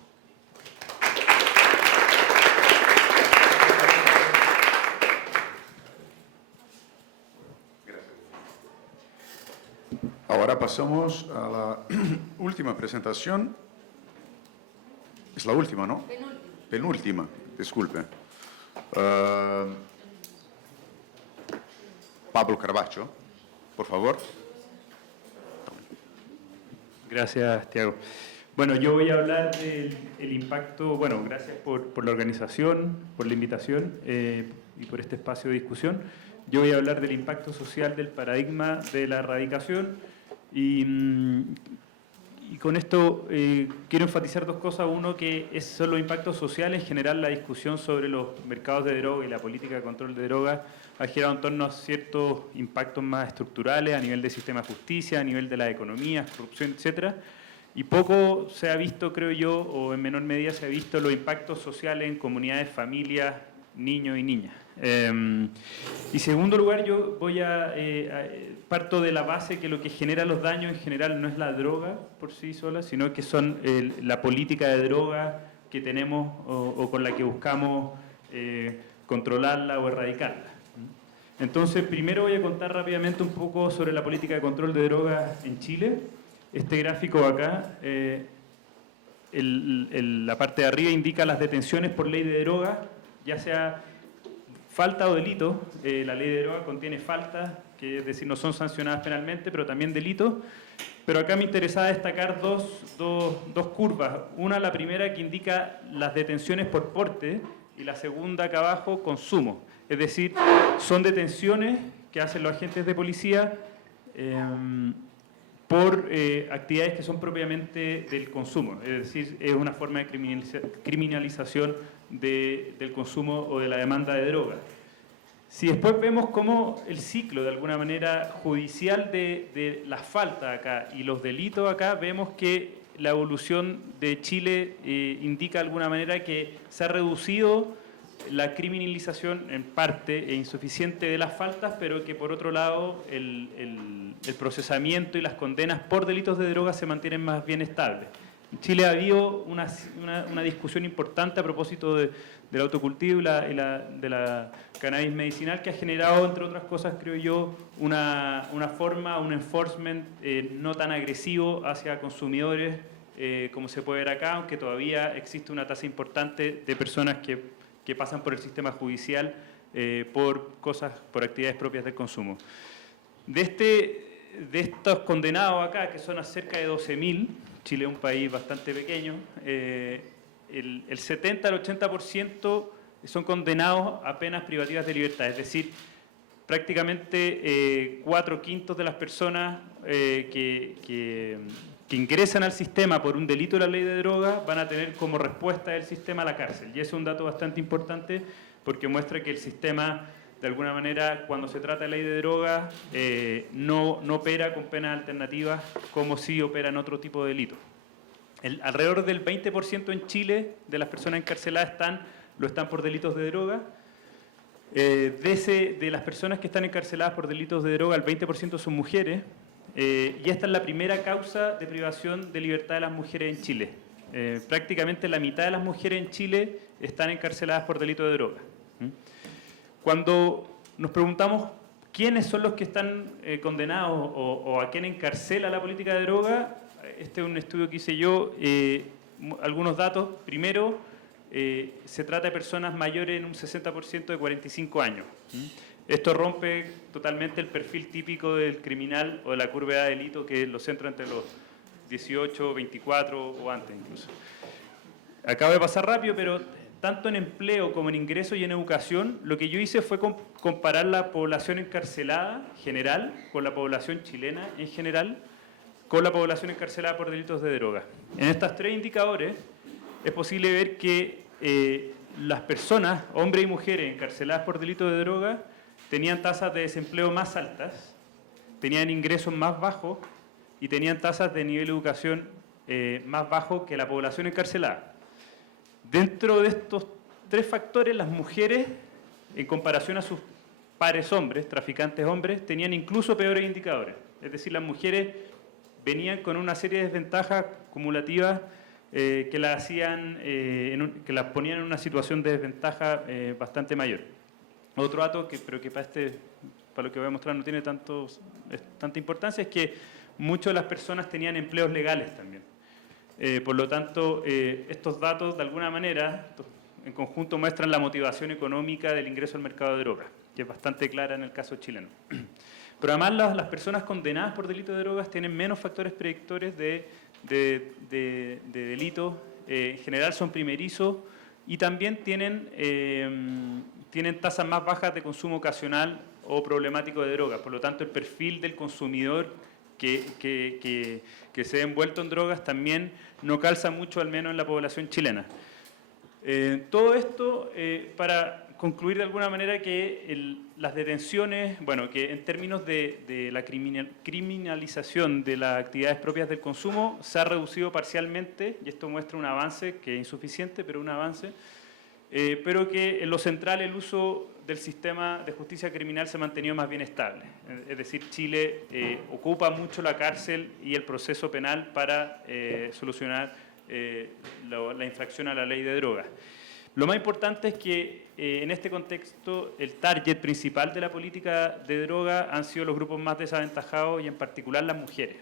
Ahora pasamos a la última presentación. Es la última, ¿no? Penúltima, disculpe. Pablo Carbacho, por favor. Gracias, Tiago. Bueno, yo voy a hablar del impacto, bueno, gracias por la organización, por la invitación y por este espacio de discusión. Yo voy a hablar del impacto social del paradigma de la erradicación y con esto quiero enfatizar 2 cosas. Uno, que son los impactos sociales. En general, la discusión sobre los mercados de droga y la política de control de drogas ha girado en torno a ciertos impactos más estructurales a nivel del sistema de justicia, a nivel de la economía, corrupción, etcétera. Y poco se ha visto, creo yo, o en menor medida se ha visto los impactos sociales en comunidades, familias, niños y niñas. Y segundo lugar, yo parto de la base que lo que genera los daños en general no es la droga por sí sola, sino que son la política de droga que tenemos o con la que buscamos controlarla o erradicarla. Entonces, primero voy a contar rápidamente un poco sobre la política de control de drogas en Chile. Este gráfico acá, la parte de arriba indica las detenciones por ley de drogas, ya sea falta o delito. La ley de drogas contiene faltas, que es decir, no son sancionadas penalmente, pero también delitos. Pero acá me interesaba destacar dos curvas. Una, la primera, que indica las detenciones por porte, y la segunda, acá abajo, consumo. Es decir, son detenciones que hacen los agentes de policía por actividades que son propiamente del consumo. Es decir, es una forma de criminalización del consumo o de la demanda de drogas. Si después vemos cómo el ciclo, de alguna manera, judicial de las faltas acá y los delitos acá, vemos que la evolución de Chile indica de alguna manera que se ha reducido la criminalización en parte e insuficiente de las faltas, pero que por otro lado el procesamiento y las condenas por delitos de drogas se mantienen más bien estables. En Chile ha habido una discusión importante a propósito del autocultivo y de la cannabis medicinal, que ha generado, entre otras cosas, creo yo, una forma, un enforcement no tan agresivo hacia consumidores como se puede ver acá, aunque todavía existe una tasa importante de personas que pasan por el sistema judicial por actividades propias del consumo. De estos condenados acá, que son cerca de 12.000, Chile es un país bastante pequeño, el 70 al 80% son condenados a penas privativas de libertad, es decir, prácticamente 4/5 de las personas que que ingresan al sistema por un delito de la ley de drogas van a tener como respuesta del sistema la cárcel. Y eso es un dato bastante importante porque muestra que el sistema, de alguna manera, cuando se trata de ley de drogas, no opera con penas alternativas como sí opera en otro tipo de delitos. Alrededor del 20% en Chile de las personas encarceladas lo están por delitos de droga. De las personas que están encarceladas por delitos de droga, el 20% son mujeres. Y esta es la primera causa de privación de libertad de las mujeres en Chile. Prácticamente la mitad de las mujeres en Chile están encarceladas por delito de droga. Cuando nos preguntamos quiénes son los que están condenados o a quién encarcela la política de droga, este es un estudio que hice yo, algunos datos. Primero, se trata de personas mayores en un 60% de 45 años. Esto rompe totalmente el perfil típico del criminal o de la curva de delito que lo centra entre los 18, 24 o antes incluso. Acabo de pasar rápido, pero tanto en empleo como en ingreso y en educación, lo que yo hice fue comparar la población encarcelada general con la población chilena en general, con la población encarcelada por delitos de droga. En estos 3 indicadores es posible ver que las personas, hombres y mujeres, encarceladas por delitos de droga, tenían tasas de desempleo más altas, tenían ingresos más bajos y tenían tasas de nivel de educación más bajos que la población encarcelada. Dentro de estos 3 factores, las mujeres, en comparación a sus pares hombres, traficantes hombres, tenían incluso peores indicadores. Es decir, las mujeres venían con una serie de desventajas cumulativas que las ponían en una situación de desventaja bastante mayor. Otro dato, pero que para lo que voy a mostrar no tiene tanta importancia, es que muchas de las personas tenían empleos legales también. Por lo tanto, estos datos, de alguna manera, en conjunto muestran la motivación económica del ingreso al mercado de drogas, que es bastante clara en el caso chileno. Pero además, las personas condenadas por delito de drogas tienen menos factores predictores de delitos. En general son primerizos y también tienen tasas más bajas de consumo ocasional o problemático de drogas. Por lo tanto, el perfil del consumidor que se ve envuelto en drogas también no calza mucho, al menos en la población chilena. Todo esto para concluir de alguna manera que las detenciones, bueno, que en términos de la criminalización de las actividades propias del consumo se ha reducido parcialmente, y esto muestra un avance que es insuficiente, pero un avance, pero que en lo central el uso del sistema de justicia criminal se ha mantenido más bien estable. Es decir, Chile ocupa mucho la cárcel y el proceso penal para solucionar la infracción a la ley de drogas. Lo más importante es que en este contexto el target principal de la política de droga han sido los grupos más desaventajados y en particular las mujeres.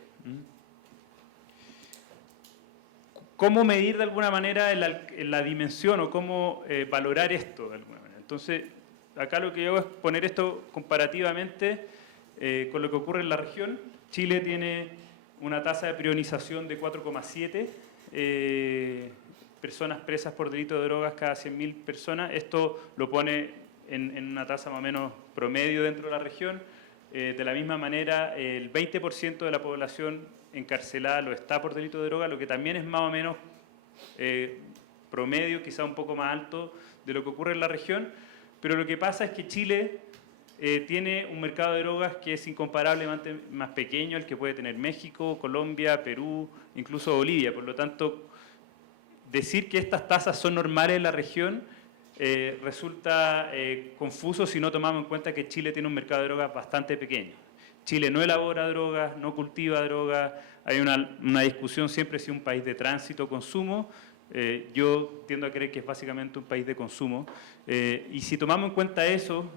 ¿Cómo medir de alguna manera la dimensión o cómo valorar esto de alguna manera? Entonces, acá lo que yo hago es poner esto comparativamente con lo que ocurre en la región. Chile tiene una tasa de prionización de 4,7 personas presas por delito de drogas cada 100.000 personas. Esto lo pone en una tasa más o menos promedio dentro de la región. De la misma manera, el 20% de la población encarcelada lo está por delito de droga, lo que también es más o menos promedio, quizá un poco más alto de lo que ocurre en la región. Pero lo que pasa es que Chile tiene un mercado de drogas que es incomparablemente más pequeño al que puede tener México, Colombia, Perú, incluso Bolivia. Por lo tanto, decir que estas tasas son normales en la región resulta confuso si no tomamos en cuenta que Chile tiene un mercado de drogas bastante pequeño. Chile no elabora drogas, no cultiva drogas, hay una discusión siempre si es un país de tránsito o consumo. Yo tiendo a creer que es básicamente un país de consumo. Y si tomamos en cuenta eso,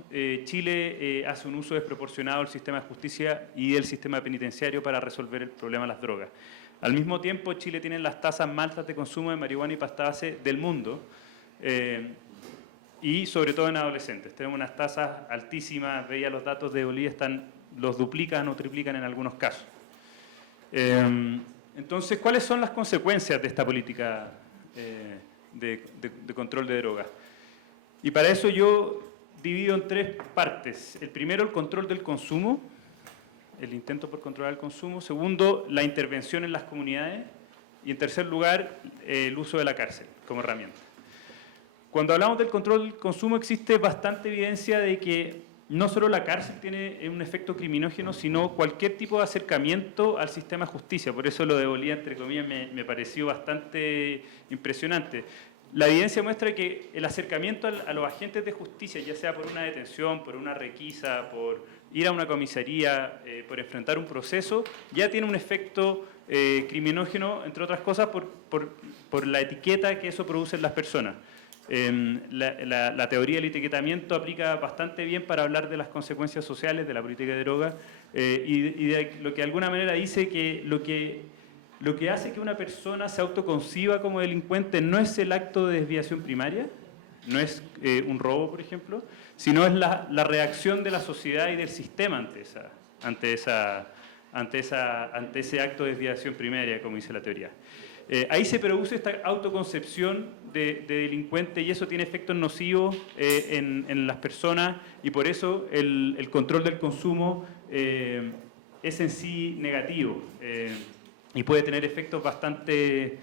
Chile hace un uso desproporcionado del sistema de justicia y del sistema penitenciario para resolver el problema de las drogas. Al mismo tiempo, Chile tiene las tasas más altas de consumo de marihuana y pasta base del mundo, y sobre todo en adolescentes. Tenemos unas tasas altísimas, veía los datos de Bolivia, los duplican o triplican en algunos casos. Entonces, ¿cuáles son las consecuencias de esta política de control de drogas? Y para eso yo divido en 3 partes. El primero, el control del consumo. el intento por controlar el consumo. Segundo, la intervención en las comunidades. Y en tercer lugar, el uso de la cárcel como herramienta. Cuando hablamos del control del consumo, existe bastante evidencia de que no solo la cárcel tiene un efecto criminógeno, sino cualquier tipo de acercamiento al sistema de justicia. Por eso lo de Bolivia, entre comillas, me pareció bastante impresionante. La evidencia muestra que el acercamiento a los agentes de justicia, ya sea por una detención, por una requisa, por ir a una comisaría, por enfrentar un proceso, ya tiene un efecto criminógeno, entre otras cosas, por la etiqueta que eso produce en las personas. La teoría del etiquetamiento aplica bastante bien para hablar de las consecuencias sociales de la política de drogas y de lo que de alguna manera dice que lo que hace que una persona se autoconciba como delincuente no es el acto de desviación primaria, no es un robo, por ejemplo, sino es la reacción de la sociedad y del sistema ante ese acto de desviación primaria, como dice la teoría. Ahí se produce esta autoconcepción de delincuente y eso tiene efectos nocivos en las personas y por eso el control del consumo es en sí negativo y puede tener efectos bastante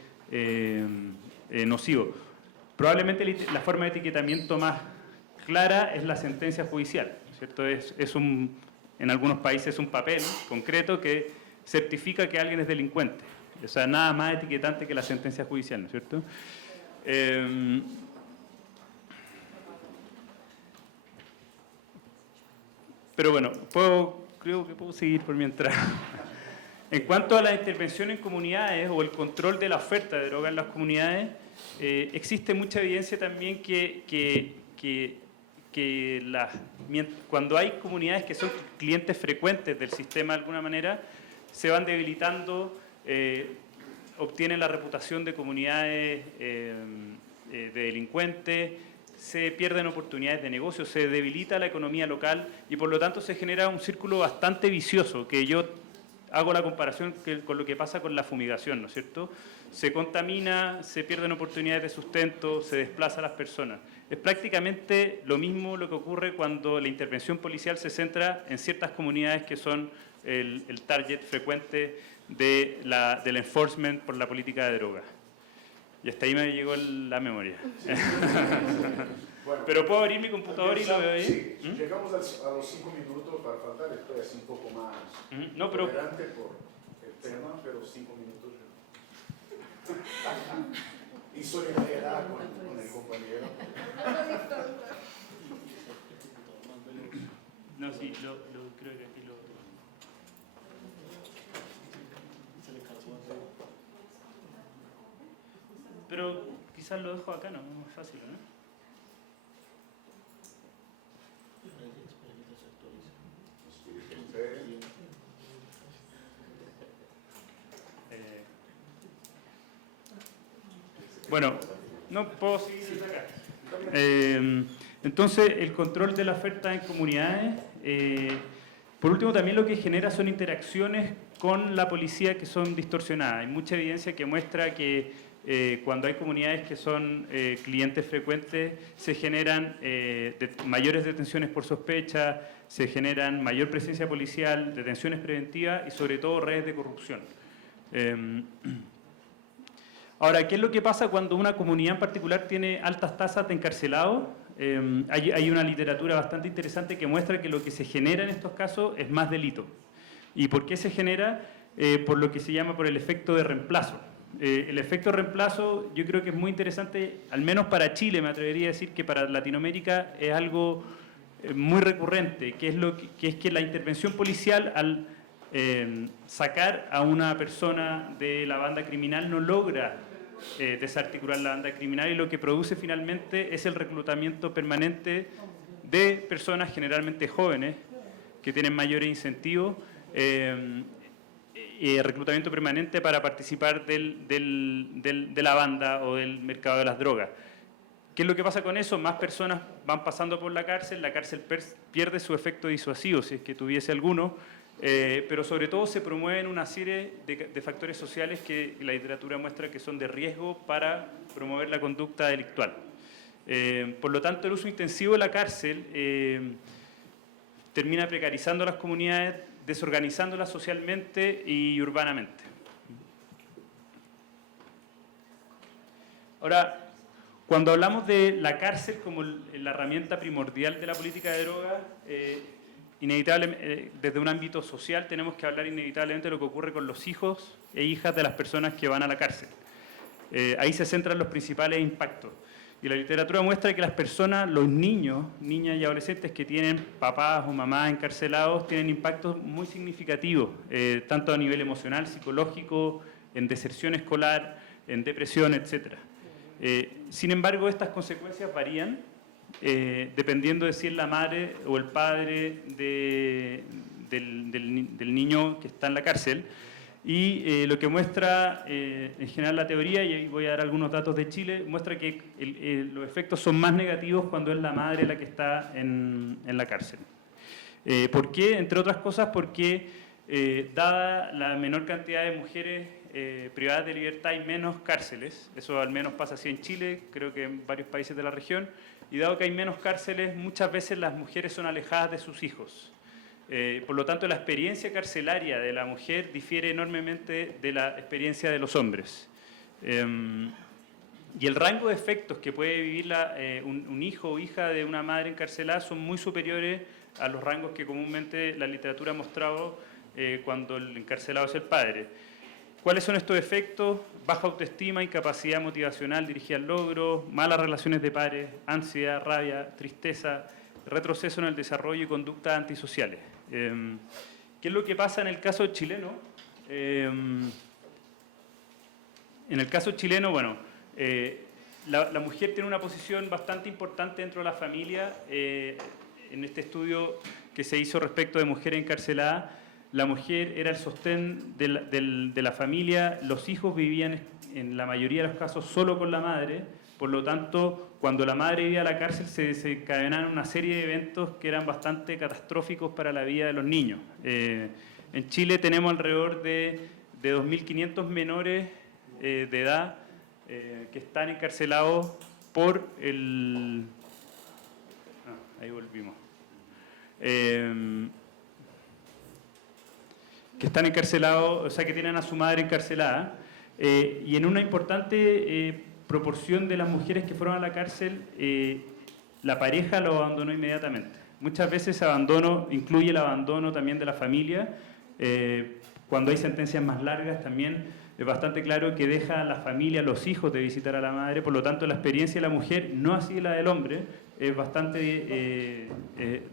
nocivos. Probablemente la forma de etiquetamiento más clara es la sentencia judicial, ¿cierto? En algunos países es un papel concreto que certifica que alguien es delincuente. O sea, nada más etiquetante que la sentencia judicial, ¿no es cierto? Pero bueno, creo que puedo seguir por mientras. En cuanto a la intervención en comunidades o el control de la oferta de droga en las comunidades, existe mucha evidencia también cuando hay comunidades que son clientes frecuentes del sistema de alguna manera, se van debilitando, obtienen la reputación de comunidades de delincuentes, se pierden oportunidades de negocio, se debilita la economía local y por lo tanto se genera un círculo bastante vicioso, que yo hago la comparación con lo que pasa con la fumigación, ¿no es cierto? Se contamina, se pierden oportunidades de sustento, se desplaza a las personas. Es prácticamente lo mismo lo que ocurre cuando la intervención policial se centra en ciertas comunidades que son el target frecuente del enforcement por la política de drogas. Y hasta ahí me llegó la memoria. Bueno, pero puedo abrir mi computador y lo veo ahí. Sí, llegamos a los 5 minutos para faltar, estoy así un poco más no, pero tolerante por el tema, pero 5 minutos. Y solidaridad con el compañero. No, sí, creo que aquí lo... Pero quizás lo dejo acá, no, es más fácil, ¿no? Bueno, no puedo seguir desde acá. Entonces, el control de la oferta en comunidades. Por último, también lo que genera son interacciones con la policía que son distorsionadas. Hay mucha evidencia que muestra que cuando hay comunidades que son clientes frecuentes, se generan mayores detenciones por sospecha, se generan mayor presencia policial, detenciones preventivas y sobre todo redes de corrupción. Ahora, ¿qué es lo que pasa cuando una comunidad en particular tiene altas tasas de encarcelados? Hay una literatura bastante interesante que muestra que lo que se genera en estos casos es más delito. ¿Y por qué se genera? Por lo que se llama por el efecto de reemplazo. El efecto de reemplazo yo creo que es muy interesante, al menos para Chile, me atrevería a decir que para Latinoamérica es algo muy recurrente, que es que la intervención policial al sacar a una persona de la banda criminal no logra desarticular la banda criminal y lo que produce finalmente es el reclutamiento permanente de personas generalmente jóvenes que tienen mayores incentivos reclutamiento permanente para participar de la banda o del mercado de las drogas. ¿Qué es lo que pasa con eso? Más personas van pasando por la cárcel pierde su efecto disuasivo, si es que tuviese alguno, pero sobre todo se promueven una serie de factores sociales que la literatura muestra que son de riesgo para promover la conducta delictual. Por lo tanto, el uso intensivo de la cárcel termina precarizando a las comunidades, desorganizándolas socialmente y urbanamente. Ahora, cuando hablamos de la cárcel como la herramienta primordial de la política de drogas, desde un ámbito social tenemos que hablar inevitablemente de lo que ocurre con los hijos e hijas de las personas que van a la cárcel. Ahí se centran los principales impactos. Y la literatura muestra que las personas, los niños, niñas y adolescentes que tienen papás o mamás encarcelados, tienen impactos muy significativos, tanto a nivel emocional, psicológico, en deserción escolar, en depresión, etc. Sin embargo, estas consecuencias varían dependiendo de si es la madre o el padre del niño que está en la cárcel. Y lo que muestra en general la teoría, y voy a dar algunos datos de Chile, muestra que los efectos son más negativos cuando es la madre la que está en la cárcel. ¿Por qué? Entre otras cosas porque dada la menor cantidad de mujeres privadas de libertad hay menos cárceles, eso al menos pasa así en Chile, creo que en varios países de la región, y dado que hay menos cárceles, muchas veces las mujeres son alejadas de sus hijos. Por lo tanto, la experiencia carcelaria de la mujer difiere enormemente de la experiencia de los hombres. Y el rango de efectos que puede vivir un hijo o hija de una madre encarcelada son muy superiores a los rangos que comúnmente la literatura ha mostrado cuando el encarcelado es el padre. ¿Cuáles son estos efectos? Baja autoestima, incapacidad motivacional dirigida al logro, malas relaciones de pares, ansiedad, rabia, tristeza, retroceso en el desarrollo y conductas antisociales. ¿Qué es lo que pasa en el caso chileno? En el caso chileno, bueno, la mujer tiene una posición bastante importante dentro de la familia. En este estudio que se hizo respecto de mujeres encarceladas, la mujer era el sostén de la familia, los hijos vivían en la mayoría de los casos solo con la madre. Por lo tanto, cuando la madre iba a la cárcel se desencadenaron una serie de eventos que eran bastante catastróficos para la vida de los niños. En Chile tenemos alrededor de 2.500 menores de edad que están encarcelados por el... ahí volvimos. Que están encarcelados, o sea, que tienen a su madre encarcelada. Y en una importante... proporción de las mujeres que fueron a la cárcel, la pareja lo abandonó inmediatamente. Muchas veces ese abandono incluye el abandono también de la familia. Cuando hay sentencias más largas también es bastante claro que deja a la familia, a los hijos de visitar a la madre. Por lo tanto, la experiencia de la mujer, no así la del hombre, es bastante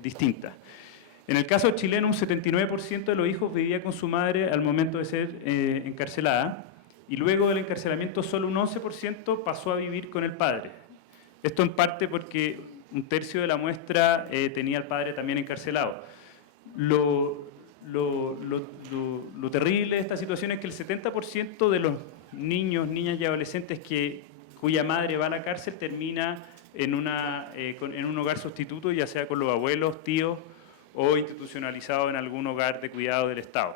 distinta. En el caso chileno, un 79% de los hijos vivía con su madre al momento de ser encarcelada. Y luego del encarcelamiento solo un 11% pasó a vivir con el padre. Esto en parte porque un tercio de la muestra tenía al padre también encarcelado. Lo terrible de esta situación es que el 70% de los niños, niñas y adolescentes cuya madre va a la cárcel termina en un hogar sustituto, ya sea con los abuelos, tíos o institucionalizado en algún hogar de cuidado del Estado.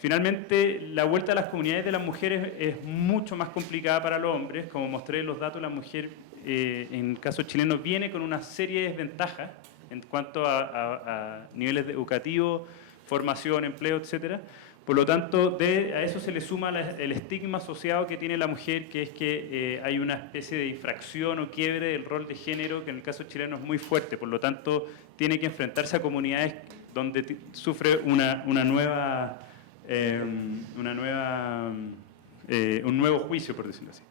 Finalmente, la vuelta a las comunidades de las mujeres es mucho más complicada para los hombres. Como mostré en los datos, la mujer, en el caso chileno, viene con una serie de desventajas en cuanto a niveles educativos, formación, empleo, etc. Por lo tanto, a eso se le suma el estigma asociado que tiene la mujer, que es que hay una especie de infracción o quiebre del rol de género, que en el caso chileno es muy fuerte. Por lo tanto, tiene que enfrentarse a comunidades donde sufre un nuevo juicio, por decirlo así.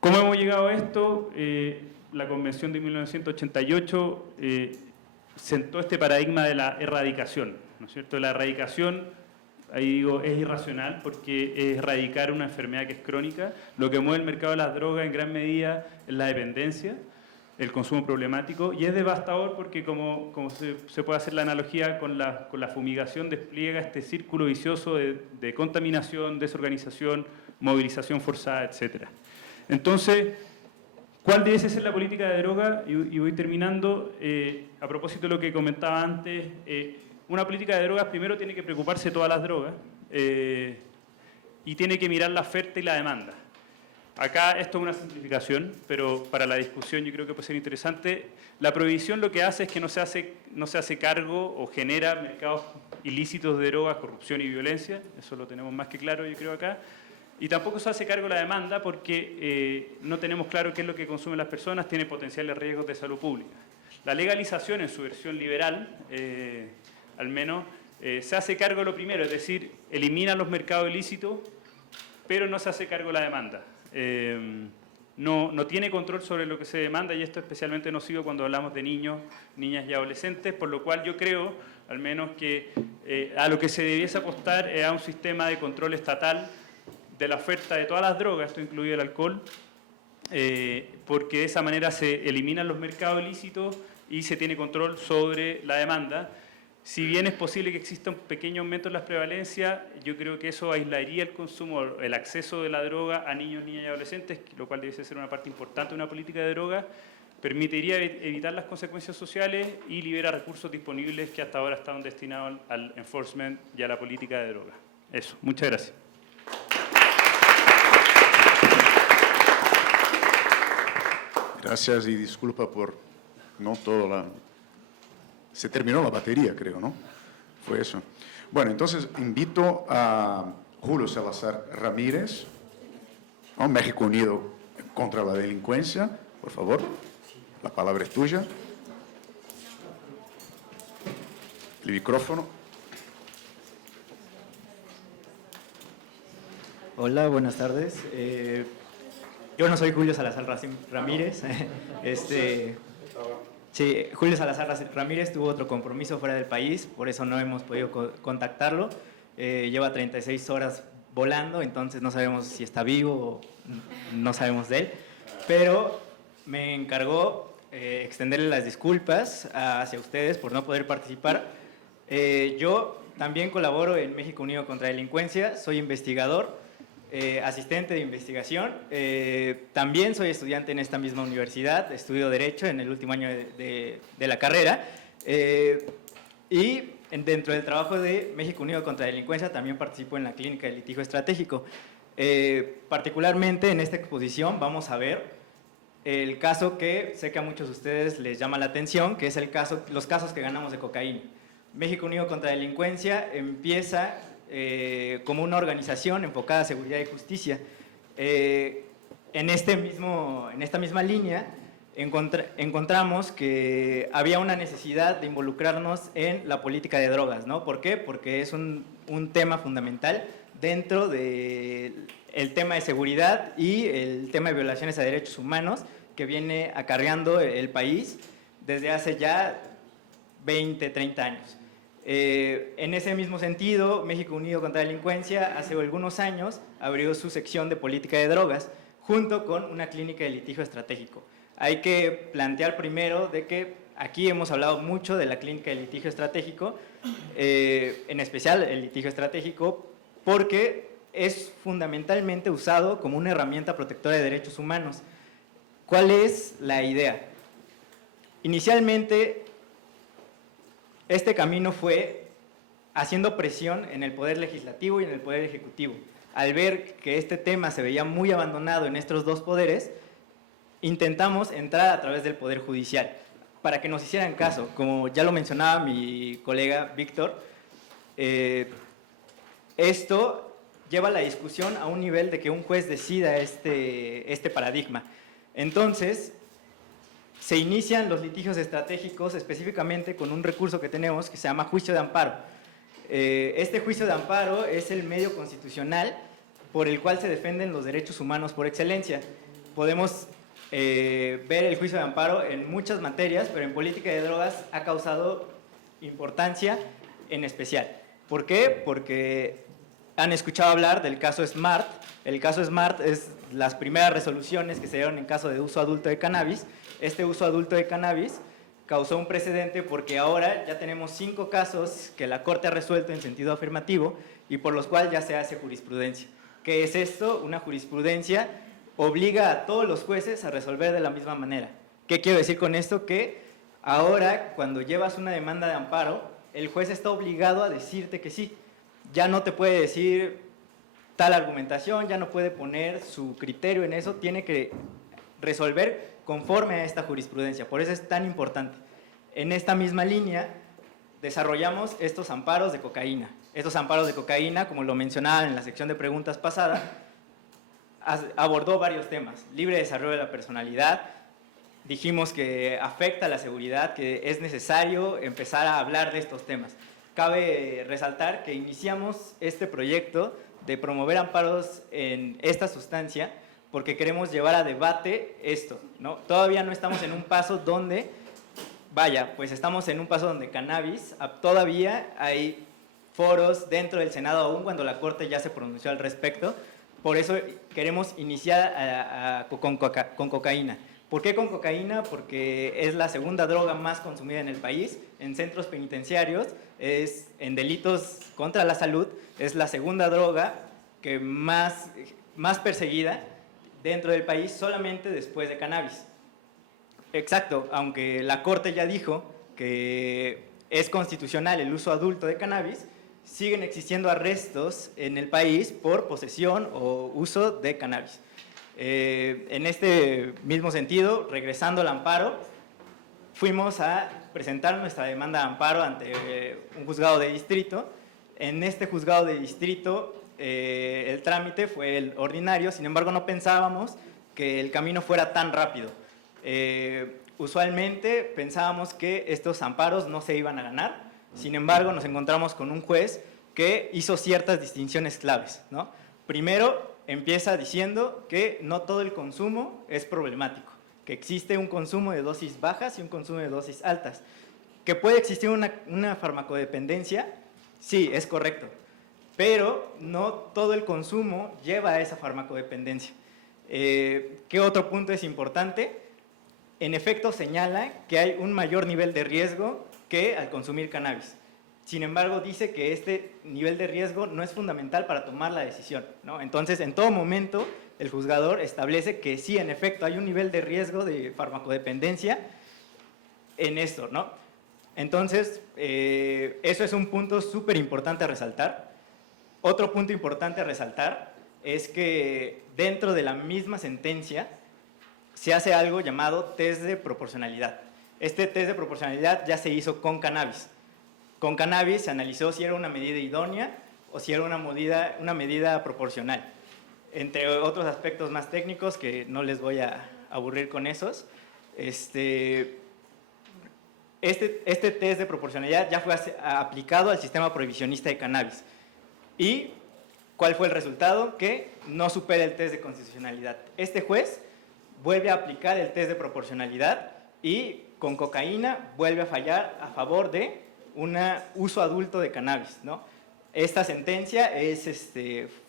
¿Cómo hemos llegado a esto? La Convención de 1988 sentó este paradigma de la erradicación, ¿no es cierto? La erradicación, ahí digo, es irracional porque es erradicar una enfermedad que es crónica. Lo que mueve el mercado de las drogas en gran medida es la dependencia, el consumo problemático, y es devastador porque, como se puede hacer la analogía con la fumigación, despliega este círculo vicioso de contaminación, desorganización, movilización forzada, etc. Entonces, ¿cuál debe ser la política de droga? Y voy terminando. A propósito de lo que comentaba antes, una política de drogas primero tiene que preocuparse de todas las drogas y tiene que mirar la oferta y la demanda. Acá esto es una simplificación, pero para la discusión yo creo que puede ser interesante. La prohibición lo que hace es que no se hace cargo o genera mercados ilícitos de drogas, corrupción y violencia. Eso lo tenemos más que claro, yo creo, acá. Y tampoco se hace cargo la demanda porque no tenemos claro qué es lo que consumen las personas, tiene potenciales riesgos de salud pública. La legalización en su versión liberal, al menos, se hace cargo de lo primero, es decir, elimina los mercados ilícitos, pero no se hace cargo de la demanda. No tiene control sobre lo que se demanda y esto es especialmente nocivo cuando hablamos de niños, niñas y adolescentes, por lo cual yo creo, al menos, que a lo que se debiese apostar es a un sistema de control estatal de la oferta de todas las drogas, esto incluye el alcohol, porque de esa manera se eliminan los mercados ilícitos y se tiene control sobre la demanda. Si bien es posible que exista un pequeño aumento en las prevalencias, yo creo que eso aislaría el consumo, el acceso de la droga a niños, niñas y adolescentes, lo cual debe ser una parte importante de una política de droga, permitiría evitar las consecuencias sociales y libera recursos disponibles que hasta ahora estaban destinados al enforcement y a la política de droga. Eso, muchas gracias. Gracias y disculpa por no todo la... Se terminó la batería, creo, ¿no? Fue eso. Bueno, entonces invito a Julio Salazar Ramírez, ¿no? México Unido contra la Delincuencia, por favor. La palabra es tuya. El micrófono. Hola, buenas tardes. Yo no soy Julio Salazar Ramírez. Sí, Julio Salazar Ramírez tuvo otro compromiso fuera del país, por eso no hemos podido contactarlo. Lleva 36 horas volando, entonces no sabemos si está vivo o no sabemos de él. Pero me encargó extenderle las disculpas hacia ustedes por no poder participar. Yo también colaboro en México Unido contra la Delincuencia, soy investigador. Asistente de investigación, también soy estudiante en esta misma universidad, estudio Derecho en el último año de la carrera y dentro del trabajo de México Unido contra la Delincuencia también participo en la Clínica de Litigio Estratégico. Particularmente en esta exposición vamos a ver el caso que sé que a muchos de ustedes les llama la atención, que es los casos que ganamos de cocaína. México Unido contra la Delincuencia empieza como una organización enfocada a seguridad y justicia. En esta misma línea encontramos que había una necesidad de involucrarnos en la política de drogas, ¿no? ¿Por qué? Porque es un tema fundamental dentro del tema de seguridad y el tema de violaciones a derechos humanos que viene acarreando el país desde hace ya 20, 30 años. En ese mismo sentido, México Unido contra la Delincuencia hace algunos años abrió su sección de política de drogas junto con una clínica de litigio estratégico. Hay que plantear primero de que aquí hemos hablado mucho de la clínica de litigio estratégico, en especial el litigio estratégico, porque es fundamentalmente usado como una herramienta protectora de derechos humanos. ¿Cuál es la idea? Inicialmente, este camino fue haciendo presión en el Poder Legislativo y en el Poder Ejecutivo. Al ver que este tema se veía muy abandonado en estos dos poderes, intentamos entrar a través del Poder Judicial para que nos hicieran caso. Como ya lo mencionaba mi colega Víctor, esto lleva la discusión a un nivel de que un juez decida este paradigma. Entonces, se inician los litigios estratégicos específicamente con un recurso que tenemos que se llama juicio de amparo. Este juicio de amparo es el medio constitucional por el cual se defienden los derechos humanos por excelencia. Podemos ver el juicio de amparo en muchas materias, pero en política de drogas ha causado importancia en especial. ¿Por qué? Porque han escuchado hablar del caso SMART. El caso SMART es las primeras resoluciones que se dieron en caso de uso adulto de cannabis. Este uso adulto de cannabis causó un precedente porque ahora ya tenemos 5 casos que la Corte ha resuelto en sentido afirmativo y por los cuales ya se hace jurisprudencia. ¿Qué es esto? Una jurisprudencia obliga a todos los jueces a resolver de la misma manera. ¿Qué quiero decir con esto? Que ahora, cuando llevas una demanda de amparo, el juez está obligado a decirte que sí. Ya no te puede decir tal argumentación, ya no puede poner su criterio en eso, tiene que resolver conforme a esta jurisprudencia. Por eso es tan importante. En esta misma línea desarrollamos estos amparos de cocaína. Estos amparos de cocaína, como lo mencionaba en la sección de preguntas pasada, abordó varios temas. Libre desarrollo de la personalidad, dijimos que afecta a la seguridad, que es necesario empezar a hablar de estos temas. Cabe resaltar que iniciamos este proyecto de promover amparos en esta sustancia porque queremos llevar a debate esto, ¿no? Todavía no estamos en un paso donde, pues estamos en un paso donde cannabis, todavía hay foros dentro del Senado, aún cuando la Corte ya se pronunció al respecto. Por eso queremos iniciar con cocaína. ¿Por qué con cocaína? Porque es la segunda droga más consumida en el país, en centros penitenciarios, en delitos contra la salud, es la segunda droga que más perseguida dentro del país, solamente después de cannabis. Exacto, aunque la Corte ya dijo que es constitucional el uso adulto de cannabis, siguen existiendo arrestos en el país por posesión o uso de cannabis. En este mismo sentido, regresando al amparo, fuimos a presentar nuestra demanda de amparo ante un juzgado de distrito. En este juzgado de distrito el trámite fue el ordinario, sin embargo no pensábamos que el camino fuera tan rápido. Usualmente pensábamos que estos amparos no se iban a ganar, sin embargo nos encontramos con un juez que hizo ciertas distinciones claves, ¿no? Primero, empieza diciendo que no todo el consumo es problemático, que existe un consumo de dosis bajas y un consumo de dosis altas. ¿Que puede existir una farmacodependencia? Sí, es correcto, pero no todo el consumo lleva a esa farmacodependencia. ¿Qué otro punto es importante? En efecto señala que hay un mayor nivel de riesgo que al consumir cannabis. Sin embargo, dice que este nivel de riesgo no es fundamental para tomar la decisión, ¿no? Entonces, en todo momento, el juzgador establece que sí, en efecto, hay un nivel de riesgo de farmacodependencia en esto, ¿no? Entonces, eso es un punto súper importante a resaltar. Otro punto importante a resaltar es que dentro de la misma sentencia se hace algo llamado test de proporcionalidad. Este test de proporcionalidad ya se hizo con cannabis. Con cannabis se analizó si era una medida idónea o si era una medida proporcional. Entre otros aspectos más técnicos que no les voy a aburrir con esos, este test de proporcionalidad ya fue aplicado al sistema prohibicionista de cannabis. ¿Y cuál fue el resultado? Que no supera el test de constitucionalidad. Este juez vuelve a aplicar el test de proporcionalidad y con cocaína vuelve a fallar a favor de un uso adulto de cannabis, ¿no? Esta sentencia es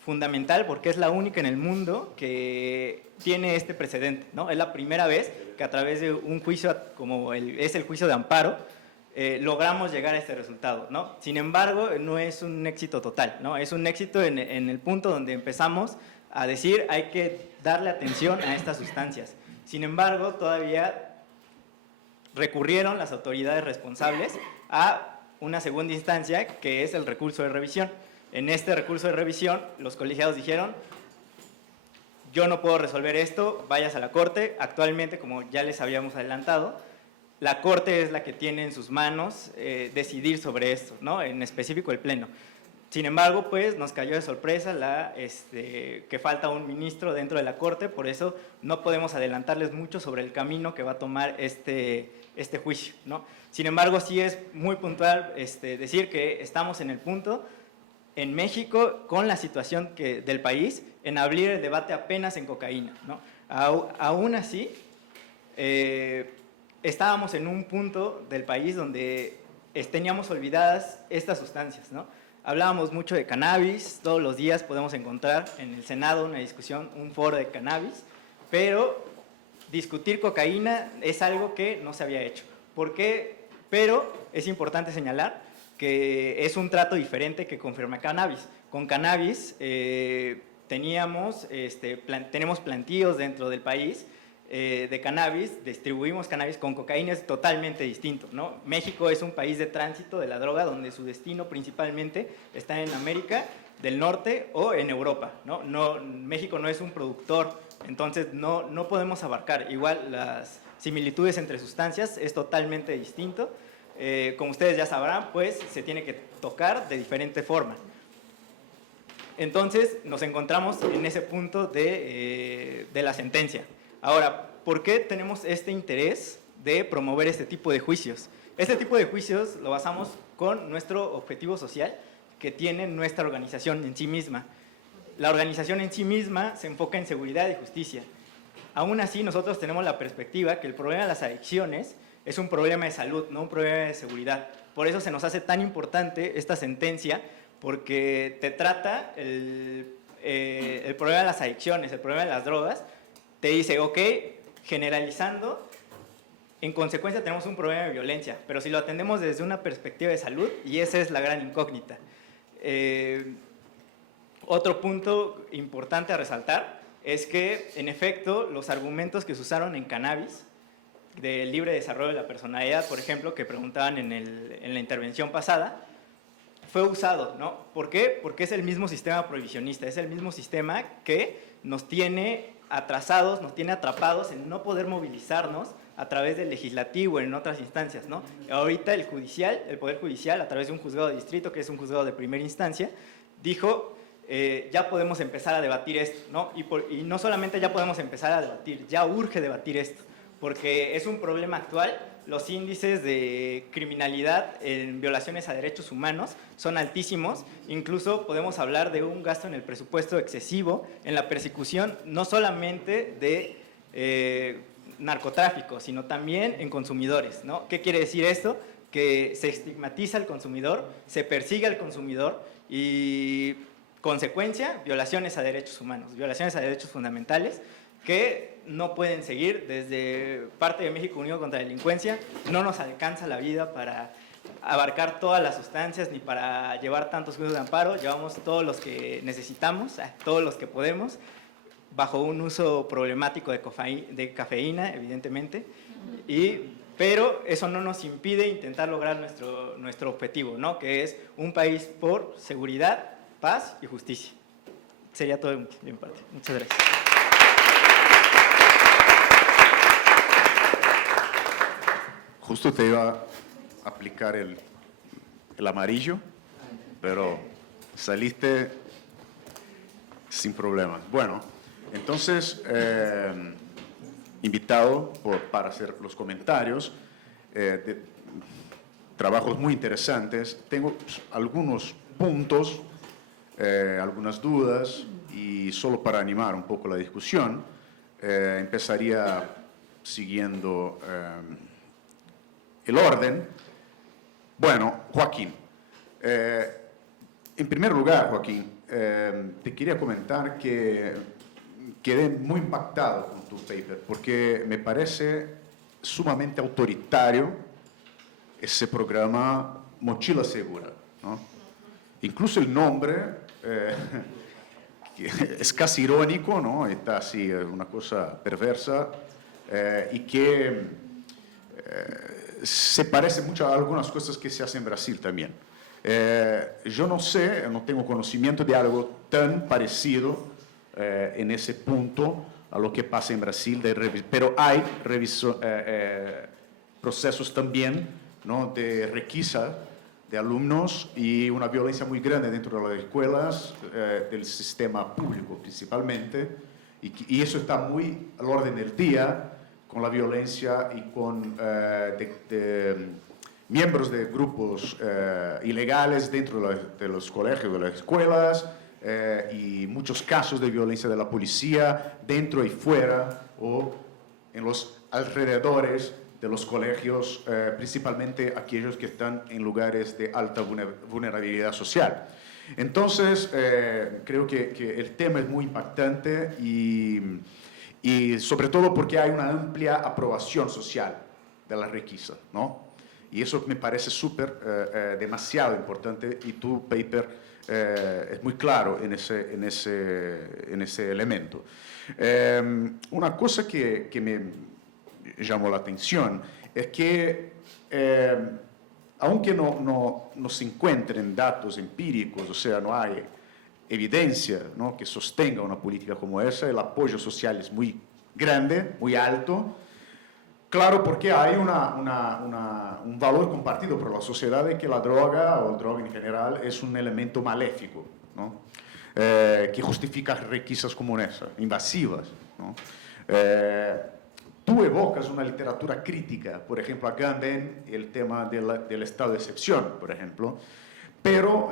fundamental porque es la única en el mundo que tiene este precedente, ¿no? Es la primera vez que a través de un juicio como es el juicio de amparo logramos llegar a este resultado, ¿no? Sin embargo, no es un éxito total, ¿no? Es un éxito en el punto donde empezamos a decir hay que darle atención a estas sustancias. Sin embargo, todavía recurrieron las autoridades responsables a una segunda instancia, que es el recurso de revisión. En este recurso de revisión, los colegiados dijeron, yo no puedo resolver esto, vayas a la Corte. Actualmente, como ya les habíamos adelantado, la Corte es la que tiene en sus manos decidir sobre esto, ¿no? En específico el Pleno. Sin embargo, pues nos cayó de sorpresa que falta un ministro dentro de la Corte, por eso no podemos adelantarles mucho sobre el camino que va a tomar este juicio, ¿no? Sin embargo, sí es muy puntual decir que estamos en el punto, en México, con la situación del país, en abrir el debate apenas en cocaína, ¿no? Aún así, estábamos en un punto del país donde teníamos olvidadas estas sustancias, ¿no? Hablábamos mucho de cannabis, todos los días podemos encontrar en el Senado una discusión, un foro de cannabis, pero discutir cocaína es algo que no se había hecho. ¿Por qué? Pero es importante señalar que es un trato diferente que con cannabis. Con cannabis tenemos plantíos dentro del país de cannabis, distribuimos cannabis. Con cocaína es totalmente distinto, ¿no? México es un país de tránsito de la droga donde su destino principalmente está en América del norte o en Europa, ¿no? México no es un productor, entonces no podemos abarcar. Igual las similitudes entre sustancias es totalmente distinto. Como ustedes ya sabrán, pues se tiene que tocar de diferente forma. Entonces nos encontramos en ese punto de la sentencia. Ahora, ¿por qué tenemos este interés de promover este tipo de juicios? Este tipo de juicios lo basamos con nuestro objetivo social que tiene nuestra organización en sí misma. La organización en sí misma se enfoca en seguridad y justicia. Aún así, nosotros tenemos la perspectiva que el problema de las adicciones es un problema de salud, no un problema de seguridad. Por eso se nos hace tan importante esta sentencia, porque te trata el problema de las adicciones, el problema de las drogas. Te dice, ok, generalizando, en consecuencia tenemos un problema de violencia, pero si lo atendemos desde una perspectiva de salud, y esa es la gran incógnita. Otro punto importante a resaltar es que, en efecto, los argumentos que se usaron en cannabis, del libre desarrollo de la personalidad, por ejemplo, que preguntaban en la intervención pasada, fue usado, ¿no? ¿Por qué? Porque es el mismo sistema prohibicionista, es el mismo sistema que nos tiene atrasados, nos tiene atrapados en no poder movilizarnos a través del legislativo en otras instancias, ¿no? Ahorita el Poder Judicial, a través de un juzgado de distrito, que es un juzgado de primera instancia, dijo, ya podemos empezar a debatir esto, ¿no? Y no solamente ya podemos empezar a debatir, ya urge debatir esto, porque es un problema actual. Los índices de criminalidad en violaciones a derechos humanos son altísimos. Incluso podemos hablar de un gasto en el presupuesto excesivo en la persecución no solamente de narcotráfico, sino también en consumidores, ¿no? ¿Qué quiere decir esto? Que se estigmatiza al consumidor, se persigue al consumidor y, consecuencia, violaciones a derechos humanos, violaciones a derechos fundamentales que no pueden seguir. Desde parte de México Unido contra la Delincuencia no nos alcanza la vida para abarcar todas las sustancias ni para llevar tantos juicios de amparo. Llevamos todos los que necesitamos, todos los que podemos, bajo un uso problemático de cafeína, evidentemente, pero eso no nos impide intentar lograr nuestro objetivo, ¿no? Que es un país por seguridad, paz y justicia. Sería todo de mi parte. Muchas gracias. Justo te iba a aplicar el amarillo, pero saliste sin problemas. Bueno, entonces, invitado para hacer los comentarios, de trabajos muy interesantes. Tengo algunos puntos, algunas dudas, y solo para animar un poco la discusión, empezaría siguiendo el orden. Bueno, Joaquín, en primer lugar, Joaquín, te quería comentar que quedé muy impactado con tu paper, porque me parece sumamente autoritario ese programa Mochila Segura, ¿no? Incluso el nombre es casi irónico, ¿no? Está así, una cosa perversa, y que se parece mucho a algunas cosas que se hacen en Brasil también. Yo no sé, no tengo conocimiento de algo tan parecido en ese punto a lo que pasa en Brasil, pero hay procesos también, ¿no? De requisa de alumnos y una violencia muy grande dentro de las escuelas, del sistema público principalmente, y eso está muy al orden del día, con la violencia y con miembros de grupos ilegales dentro de los colegios, de las escuelas, y muchos casos de violencia de la policía dentro y fuera, o en los alrededores de los colegios, principalmente aquellos que están en lugares de alta vulnerabilidad social. Entonces, creo que el tema es muy impactante y sobre todo porque hay una amplia aprobación social de la requisa, ¿no? Y eso me parece demasiado importante, y tu paper es muy claro en ese elemento. Una cosa que me llamó la atención es que, aunque no se encuentren datos empíricos, o sea, no hay evidencia, ¿no?, que sostenga una política como esa. El apoyo social es muy grande, muy alto. Claro, porque hay un valor compartido por la sociedad de que la droga, o droga en general, es un elemento maléfico, ¿no?, que justifica requisas como esa, invasivas, ¿no? Tú evocas una literatura crítica, por ejemplo, acá ven el tema del estado de excepción, por ejemplo, pero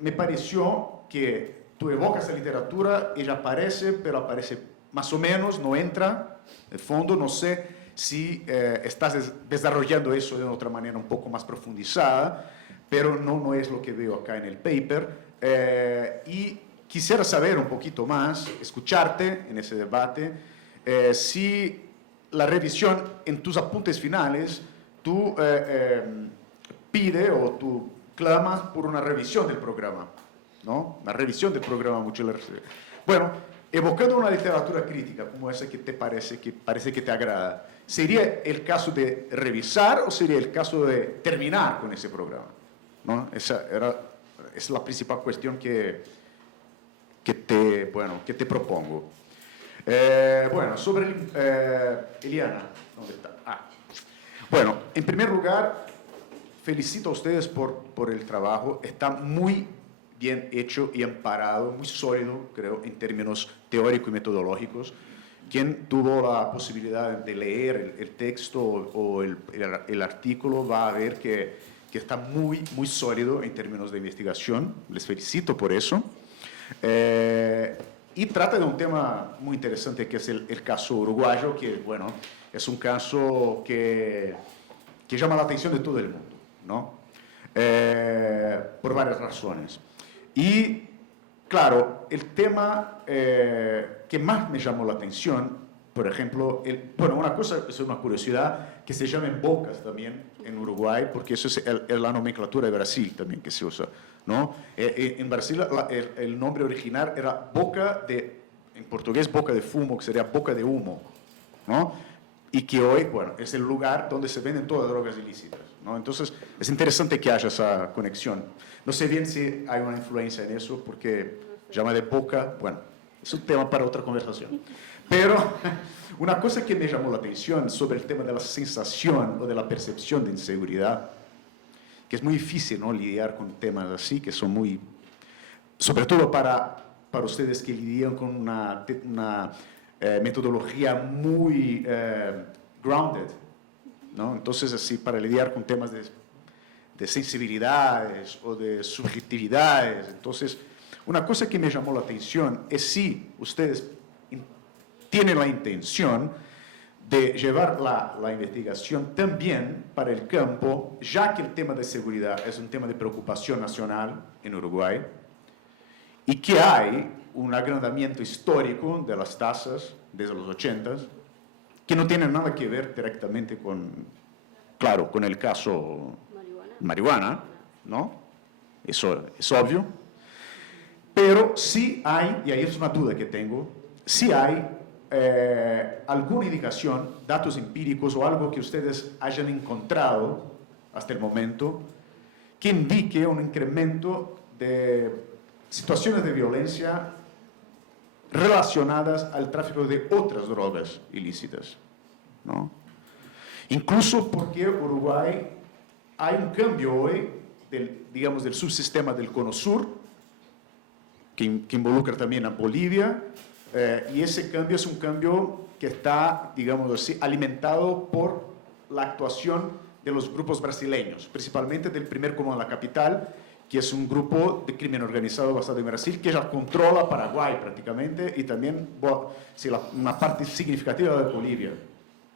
me pareció que tú evocas esa literatura, ella aparece, pero aparece más o menos, no entra de fondo. No sé si estás desarrollando eso de otra manera un poco más profundizada, pero no es lo que veo acá en el paper. Y quisiera saber un poquito más, escucharte en ese debate, si la revisión, en tus apuntes finales, tú pide o tú clamas por una revisión del programa, ¿no? Una revisión del programa Mochila. Bueno, evocando una literatura crítica como esa que te parece que te agrada, ¿sería el caso de revisar o sería el caso de terminar con ese programa? ¿No? Esa es la principal cuestión que te propongo. Bueno, sobre Eliana, ¿dónde está? Bueno, en primer lugar, felicito a ustedes por el trabajo. Está muy bien hecho y amparado, muy sólido, creo, en términos teóricos y metodológicos. Quien tuvo la posibilidad de leer el texto o el artículo va a ver que está muy sólido en términos de investigación. Les felicito por eso. Y trata de un tema muy interesante, que es el caso uruguayo, que, bueno, es un caso que llama la atención de todo el mundo, ¿no? Por varias razones. Y, claro, el tema que más me llamó la atención, por ejemplo, una cosa, es una curiosidad, que se llaman bocas también en Uruguay, porque eso es la nomenclatura de Brasil también que se usa, ¿no? En Brasil el nombre original era en portugués, boca de fumo, que sería boca de humo, ¿no? Y que hoy, bueno, es el lugar donde se venden todas las drogas ilícitas, ¿no? Entonces, es interesante que haya esa conexión. No sé bien si hay una influencia en eso, porque llama de boca, bueno, es un tema para otra conversación. Pero una cosa que me llamó la atención sobre el tema de la sensación o de la percepción de inseguridad, que es muy difícil, ¿no?, lidiar con temas así, que son muy, sobre todo para ustedes que lidian con una metodología muy grounded, ¿no? Entonces, así, para lidiar con temas de sensibilidades o de subjetividades. Entonces, una cosa que me llamó la atención es si ustedes tienen la intención de llevar la investigación también para el campo, ya que el tema de seguridad es un tema de preocupación nacional en Uruguay, y que hay un agrandamiento histórico de las tasas desde los 80, que no tiene nada que ver directamente con el caso marihuana, ¿no? Eso es obvio. Pero sí hay, y ahí es una duda que tengo, sí hay alguna indicación, datos empíricos o algo que ustedes hayan encontrado hasta el momento que indique un incremento de situaciones de violencia relacionadas al tráfico de otras drogas ilícitas, ¿no? Incluso porque Uruguay hay un cambio hoy del subsistema del Cono Sur, que involucra también a Bolivia, y ese cambio es un cambio que está, digamos así, alimentado por la actuación de los grupos brasileños, principalmente del primer comando de la capital, que es un grupo de crimen organizado basado en Brasil, que ya controla Paraguay prácticamente, y también una parte significativa de Bolivia,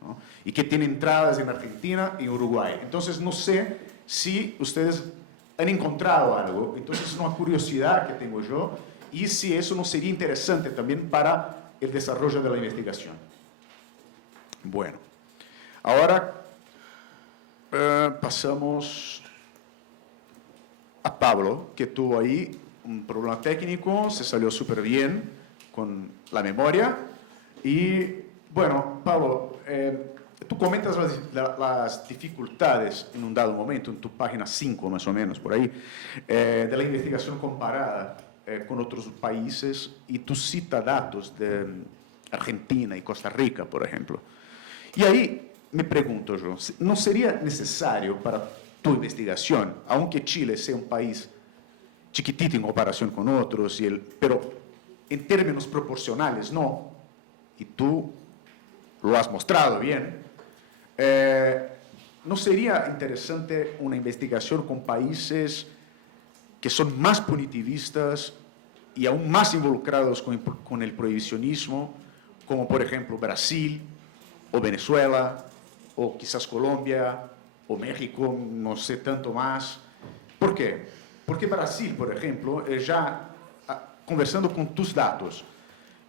¿no? Y que tiene entradas en Argentina y Uruguay. Entonces, no sé si ustedes han encontrado algo. Entonces, es una curiosidad que tengo yo, y si eso no sería interesante también para el desarrollo de la investigación. Bueno, ahora pasamos a Pablo, que tuvo ahí un problema técnico, se salió súper bien con la memoria. Y bueno, Pablo, tú comentas las dificultades en un dado momento, en tu página 5 más o menos, por ahí, de la investigación comparada con otros países y tú citas datos de Argentina y Costa Rica, por ejemplo. Y ahí me pregunto yo, ¿no sería necesario para tu investigación, aunque Chile sea un país chiquitito en comparación con otros, pero en términos proporcionales no, y tú lo has mostrado bien, ¿no sería interesante una investigación con países que son más punitivistas y aún más involucrados con el prohibicionismo, como por ejemplo Brasil o Venezuela, o quizás Colombia o México, no sé tanto más? ¿Por qué? Porque Brasil, por ejemplo, ya conversando con tus datos,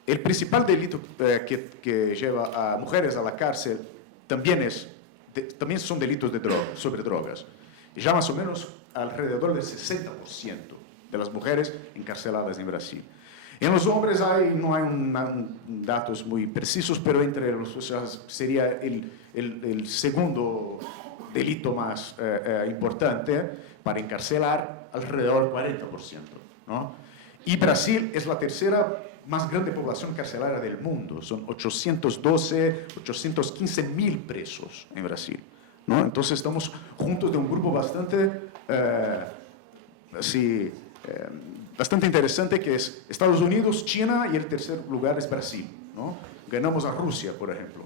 el principal delito que lleva a mujeres a la cárcel también son delitos sobre drogas. Y ya más o menos alrededor del 60% de las mujeres encarceladas en Brasil. En los hombres no hay datos muy precisos, pero entre los, o sea, sería el segundo delito más importante para encarcelar, alrededor del 40%, ¿no? Y Brasil es la tercera más grande población carcelaria del mundo. Son 815 mil presos en Brasil, ¿no? Entonces estamos juntos de un grupo bastante, bastante interesante, que es Estados Unidos, China, y el tercer lugar es Brasil, ¿no? Ganamos a Rusia, por ejemplo,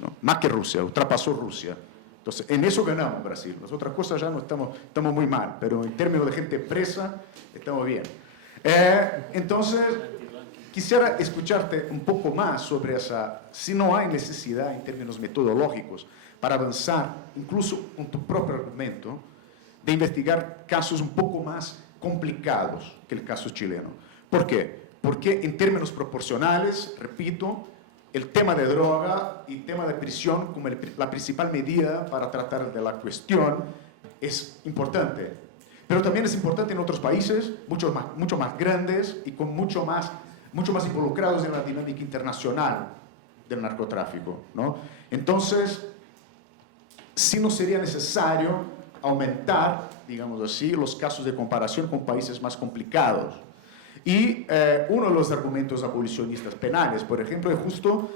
¿no? Más que Rusia, ultrapasó Rusia. Entonces, en eso ganamos Brasil. Las otras cosas ya no estamos muy mal, pero en términos de gente presa, estamos bien. Entonces, quisiera escucharte un poco más sobre si no hay necesidad en términos metodológicos para avanzar, incluso con tu propio argumento, de investigar casos un poco más complicados que el caso chileno. ¿Por qué? Porque en términos proporcionales, repito, el tema de droga y el tema de prisión como la principal medida para tratar de la cuestión es importante. Pero también es importante en otros países, mucho más grandes y con mucho más involucrados en la dinámica internacional del narcotráfico, ¿no? Entonces, sí no sería necesario aumentar, digamos así, los casos de comparación con países más complicados. Y uno de los argumentos abolicionistas penales, por ejemplo, es justo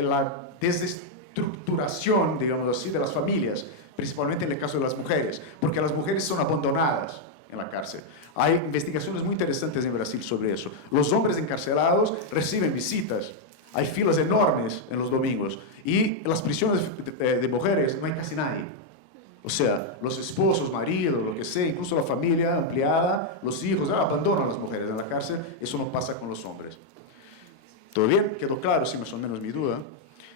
la desestructuración, digamos así, de las familias, principalmente en el caso de las mujeres, porque las mujeres son abandonadas en la cárcel. Hay investigaciones muy interesantes en Brasil sobre eso. Los hombres encarcelados reciben visitas, hay filas enormes en los domingos, y en las prisiones de mujeres no hay casi nadie. O sea, los esposos, maridos, lo que sea, incluso la familia ampliada, los hijos, abandonan a las mujeres en la cárcel. Eso no pasa con los hombres. ¿Todo bien? ¿Quedó claro? Sí, más o menos mi duda.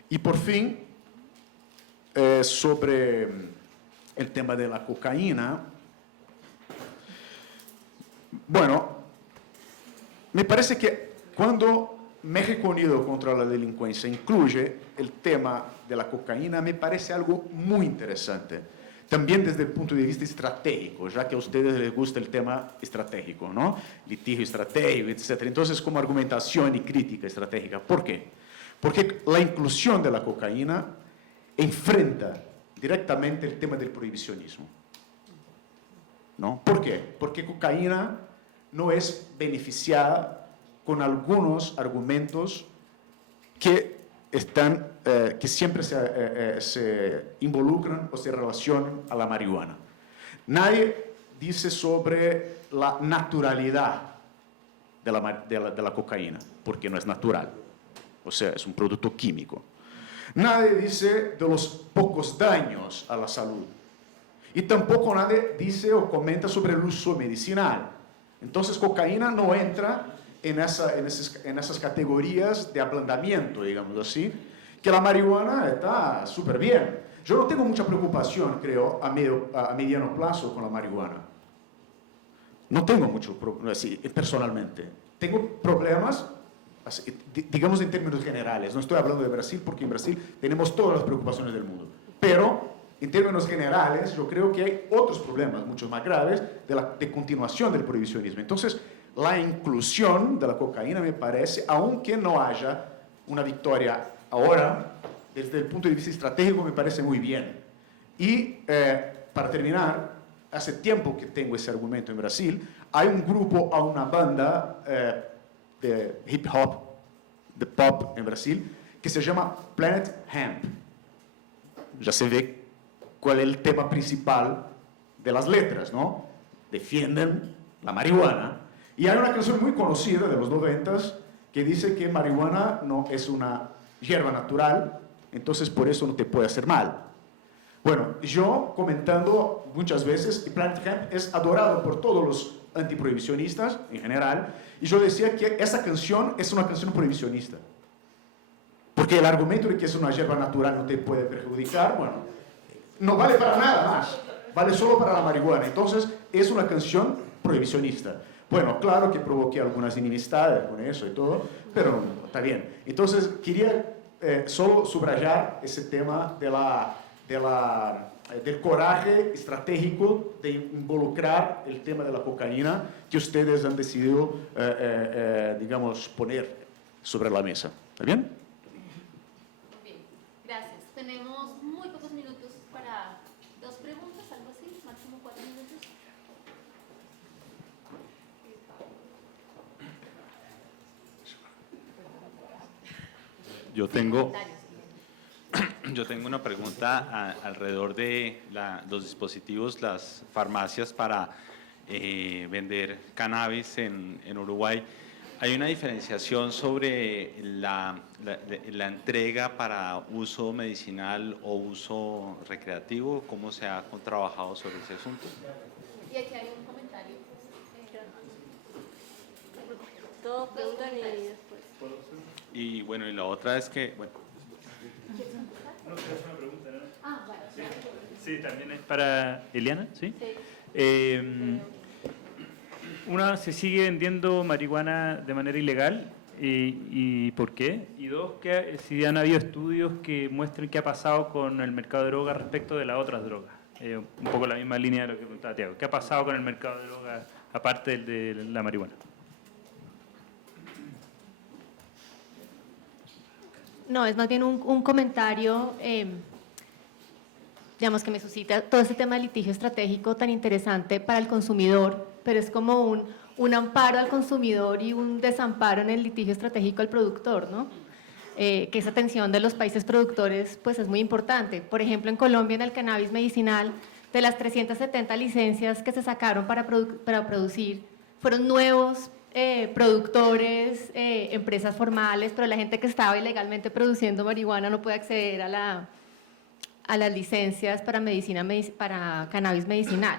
Y por fin, sobre el tema de la cocaína. Bueno, me parece que cuando México Unido contra la Delincuencia incluye el tema de la cocaína, me parece algo muy interesante. También desde el punto de vista estratégico, ya que a ustedes les gusta el tema estratégico, ¿no? Litigio estratégico, etc. Entonces, como argumentación y crítica estratégica. ¿Por qué? Porque la inclusión de la cocaína enfrenta directamente el tema del prohibicionismo, ¿no? ¿Por qué? Porque cocaína no es beneficiada con algunos argumentos que siempre se involucran o se relacionan a la marihuana. Nadie dice sobre la naturalidad de la cocaína, porque no es natural, o sea, es un producto químico. Nadie dice de los pocos daños a la salud. Y tampoco nadie dice o comenta sobre el uso medicinal. Entonces, cocaína no entra en esas categorías de ablandamiento, digamos así, que la marihuana está súper bien. Yo no tengo mucha preocupación, creo, a mediano plazo con la marihuana. No tengo mucho, así, personalmente. Tengo problemas, así, digamos en términos generales. No estoy hablando de Brasil, porque en Brasil tenemos todas las preocupaciones del mundo. Pero, en términos generales, yo creo que hay otros problemas, mucho más graves, de continuación del prohibicionismo. Entonces, la inclusión de la cocaína me parece, aunque no haya una victoria ahora, desde el punto de vista estratégico me parece muy bien. Y para terminar, hace tiempo que tengo ese argumento en Brasil. Hay un grupo, hay una banda de hip hop, de pop en Brasil, que se llama Planet Hemp. Ya se ve cuál es el tema principal de las letras, ¿no? Defienden la marihuana. Y hay una canción muy conocida de los 90s que dice que marihuana no es una hierba natural, entonces por eso no te puede hacer mal. Bueno, yo comentando muchas veces, y Planet Hemp es adorado por todos los antiprohibicionistas en general, y yo decía que esa canción es una canción prohibicionista. Porque el argumento de que es una hierba natural no te puede perjudicar, bueno, no vale para nada más, vale solo para la marihuana. Entonces, es una canción prohibicionista. Bueno, claro que provoqué algunas enemistades con eso y todo, pero está bien. Entonces, quería solo subrayar ese tema del coraje estratégico de involucrar el tema de la cocaína que ustedes han decidido, digamos, poner sobre la mesa. ¿Está bien? Muy bien, gracias. Tenemos muy pocos minutos para 2 preguntas, algo así, máximo 4 minutos. Yo tengo una pregunta alrededor de los dispositivos, las farmacias para vender cannabis en Uruguay. ¿Hay una diferenciación sobre la entrega para uso medicinal o uso recreativo? ¿Cómo se ha trabajado sobre ese asunto? Y aquí hay un comentario. Todos preguntan y después. Y bueno, y la otra es que, bueno, No, es una pregunta, ¿no? Ah, bueno. Sí, también es para Eliana, ¿sí? Sí. Una, ¿se sigue vendiendo marihuana de manera ilegal? ¿Y por qué? Y dos, si han habido estudios que muestren qué ha pasado con el mercado de drogas respecto de las otras drogas. Un poco la misma línea de lo que preguntaba Tiago. ¿Qué ha pasado con el mercado de drogas aparte de la marihuana? No, es más bien un comentario, digamos, que me suscita todo este tema de litigio estratégico tan interesante para el consumidor, pero es como un amparo al consumidor y un desamparo en el litigio estratégico al productor, ¿no? Que esa tensión de los países productores pues es muy importante. Por ejemplo, en Colombia, en el cannabis medicinal, de las 370 licencias que se sacaron para producir, fueron nuevos productores, empresas formales, pero la gente que estaba ilegalmente produciendo marihuana no puede acceder a las licencias para cannabis medicinal.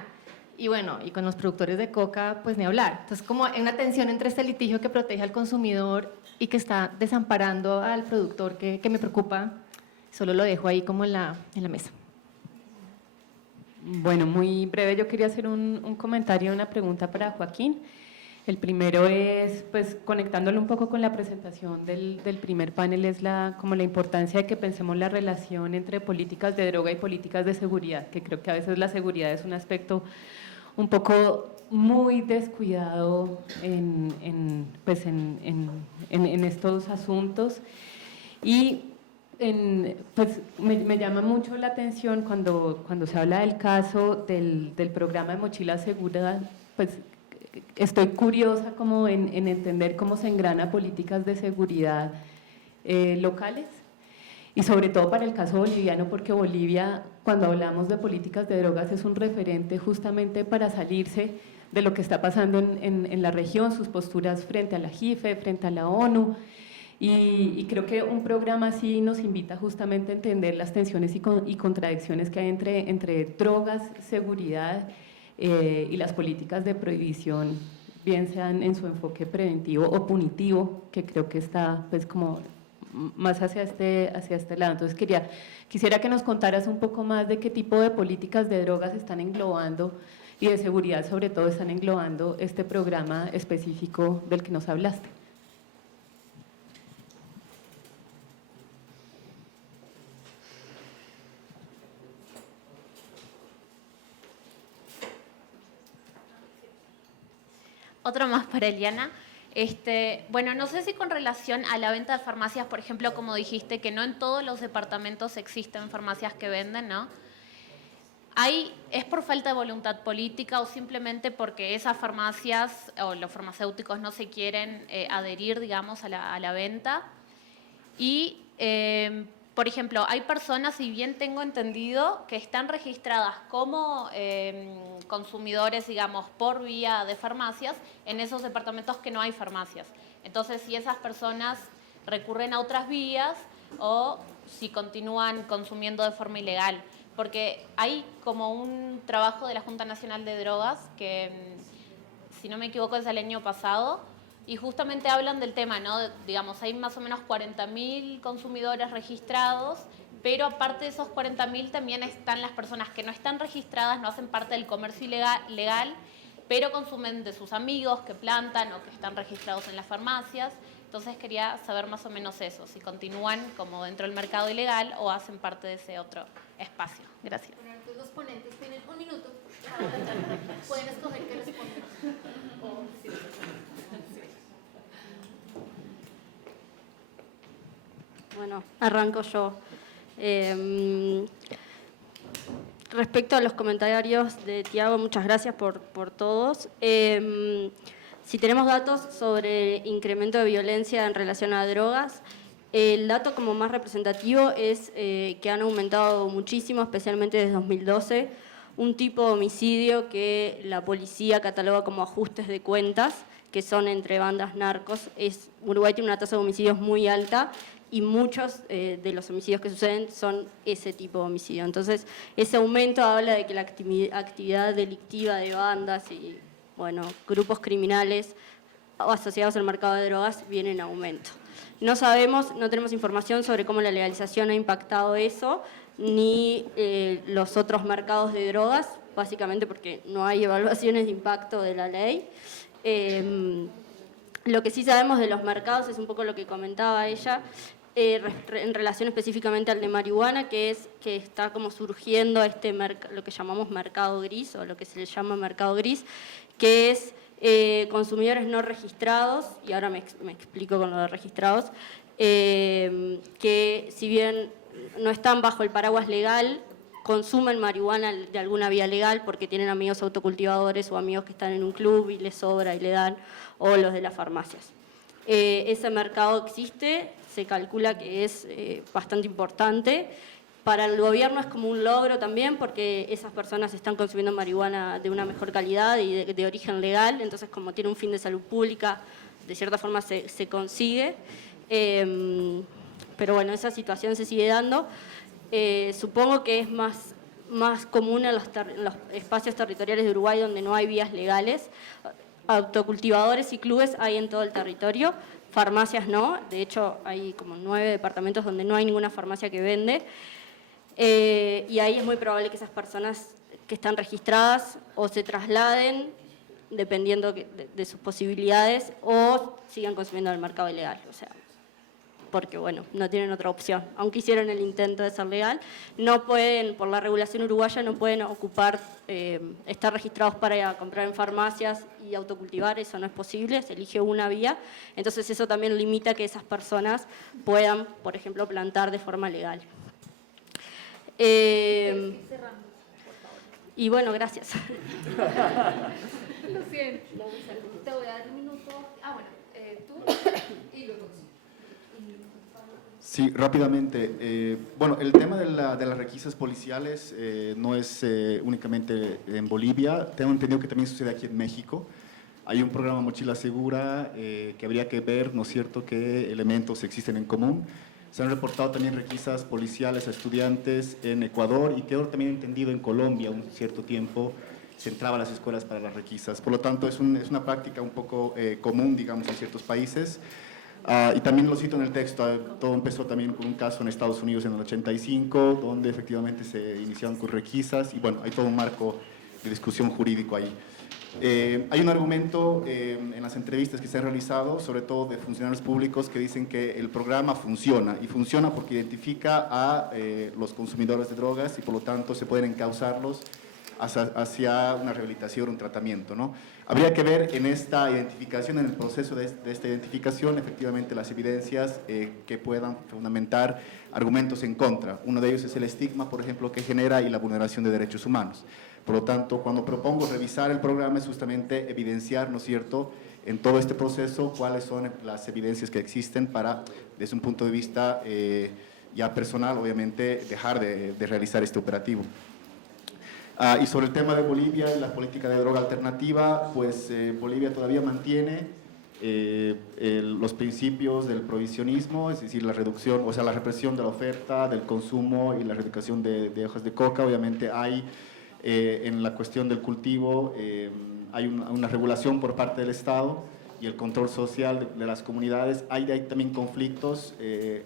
Y bueno, y con los productores de coca, pues ni hablar. Entonces, como hay una tensión entre este litigio que protege al consumidor y que está desamparando al productor que me preocupa, solo lo dejo ahí como en la mesa. Bueno, muy breve, yo quería hacer un comentario, una pregunta para Joaquín. El primero es, pues, conectándolo un poco con la presentación del primer panel, es como la importancia de que pensemos la relación entre políticas de droga y políticas de seguridad, que creo que a veces la seguridad es un aspecto un poco muy descuidado en estos asuntos. Y pues me llama mucho la atención cuando se habla del caso del programa de mochila segura, pues estoy curiosa como en entender cómo se engrana políticas de seguridad locales y sobre todo para el caso boliviano, porque Bolivia, cuando hablamos de políticas de drogas, es un referente justamente para salirse de lo que está pasando en la región, sus posturas frente a la JIFE, frente a la ONU, y creo que un programa así nos invita justamente a entender las tensiones y contradicciones que hay entre drogas, seguridad y las políticas de prohibición, bien sean en su enfoque preventivo o punitivo, que creo que está pues como más hacia este lado. Entonces quisiera que nos contaras un poco más de qué tipo de políticas de drogas están englobando y de seguridad sobre todo están englobando este programa específico del que nos hablaste. Otro más para Eliana. Bueno, no sé si con relación a la venta de farmacias, por ejemplo, como dijiste, que no en todos los departamentos existen farmacias que venden, ¿no? ¿Es por falta de voluntad política o simplemente porque esas farmacias o los farmacéuticos no se quieren adherir, digamos, a la venta? Y, por ejemplo, hay personas, si bien tengo entendido, que están registradas como consumidores, digamos, por vía de farmacias en esos departamentos que no hay farmacias. Entonces, si esas personas recurren a otras vías o si continúan consumiendo de forma ilegal. Porque hay como un trabajo de la Junta Nacional de Drogas que, si no me equivoco, es del año pasado, y justamente hablan del tema, ¿no? Digamos, hay más o menos 40.000 consumidores registrados, pero aparte de esos 40.000 también están las personas que no están registradas, no hacen parte del comercio legal, pero consumen de sus amigos que plantan o que están registrados en las farmacias. Entonces quería saber más o menos eso, si continúan como dentro del mercado ilegal o hacen parte de ese otro espacio. Gracias. Bueno, entonces los ponentes tienen 1 minuto. Pueden escoger qué responder. Bueno, arranco yo. Respecto a los comentarios de Tiago, muchas gracias por todos. Si tenemos datos sobre incremento de violencia en relación a drogas, el dato como más representativo es que han aumentado muchísimo, especialmente desde 2012, un tipo de homicidio que la policía cataloga como ajustes de cuentas, que son entre bandas narcos. Uruguay tiene una tasa de homicidios muy alta y muchos de los homicidios que suceden son ese tipo de homicidio. Entonces, ese aumento habla de que la actividad delictiva de bandas y grupos criminales asociados al mercado de drogas viene en aumento. No sabemos, no tenemos información sobre cómo la legalización ha impactado eso, ni los otros mercados de drogas, básicamente porque no hay evaluaciones de impacto de la ley. Lo que sí sabemos de los mercados es un poco lo que comentaba ella, en relación específicamente al de marihuana, que está como surgiendo lo que llamamos mercado gris, o lo que se le llama mercado gris, que es consumidores no registrados, y ahora me explico con lo de registrados, que si bien no están bajo el paraguas legal, consumen marihuana de alguna vía legal porque tienen amigos autocultivadores o amigos que están en un club y les sobra y le dan, o los de las farmacias. Ese mercado existe, se calcula que es bastante importante. Para el gobierno es como un logro también porque esas personas están consumiendo marihuana de una mejor calidad y de origen legal, entonces como tiene un fin de salud pública, de cierta forma se consigue. Pero bueno, esa situación se sigue dando. Supongo que es más común en los espacios territoriales de Uruguay donde no hay vías legales. Autocultivadores y clubes hay en todo el territorio, farmacias no, de hecho hay como 9 departamentos donde no hay ninguna farmacia que vende. Y ahí es muy probable que esas personas que están registradas o se trasladen, dependiendo de sus posibilidades, o sigan consumiendo en el mercado ilegal. O sea, porque no tienen otra opción. Aunque hicieron el intento de ser legal, no pueden, por la regulación uruguaya, no pueden estar registrados para comprar en farmacias y autocultivar, eso no es posible, se elige una vía. Entonces eso también limita que esas personas puedan, por ejemplo, plantar de forma legal. Y bueno, gracias. Lo siento. Te voy a dar 1 minuto. Tú y luego. Sí, rápidamente. Bueno, el tema de las requisas policiales no es únicamente en Bolivia. Tengo entendido que también sucede aquí en México. Hay un programa Mochila Segura que habría que ver, ¿no es cierto?, qué elementos existen en común. Se han reportado también requisas policiales a estudiantes en Ecuador y quedó también entendido en Colombia un cierto tiempo se entraba a las escuelas para las requisas. Por lo tanto, es una práctica un poco común, digamos, en ciertos países. Y también lo cito en el texto, todo empezó también con un caso en Estados Unidos en el 85, donde efectivamente se iniciaron con requisas y bueno, hay todo un marco de discusión jurídico ahí. Hay un argumento en las entrevistas que se han realizado, sobre todo de funcionarios públicos, que dicen que el programa funciona, y funciona porque identifica a los consumidores de drogas y por lo tanto se pueden encauzarlos hacia una rehabilitación, un tratamiento, ¿no? Habría que ver en esta identificación, en el proceso de esta identificación, efectivamente las evidencias que puedan fundamentar argumentos en contra. Uno de ellos es el estigma, por ejemplo, que genera y la vulneración de derechos humanos. Por lo tanto, cuando propongo revisar el programa es justamente evidenciar, ¿no es cierto?, en todo este proceso cuáles son las evidencias que existen para, desde un punto de vista ya personal, obviamente, dejar de realizar este operativo. Y sobre el tema de Bolivia y la política de droga alternativa, pues Bolivia todavía mantiene los principios del prohibicionismo, es decir, la reducción, o sea, la represión de la oferta, del consumo y la erradicación de hojas de coca. Obviamente hay en la cuestión del cultivo, hay una regulación por parte del Estado y el control social de las comunidades. Hay también conflictos,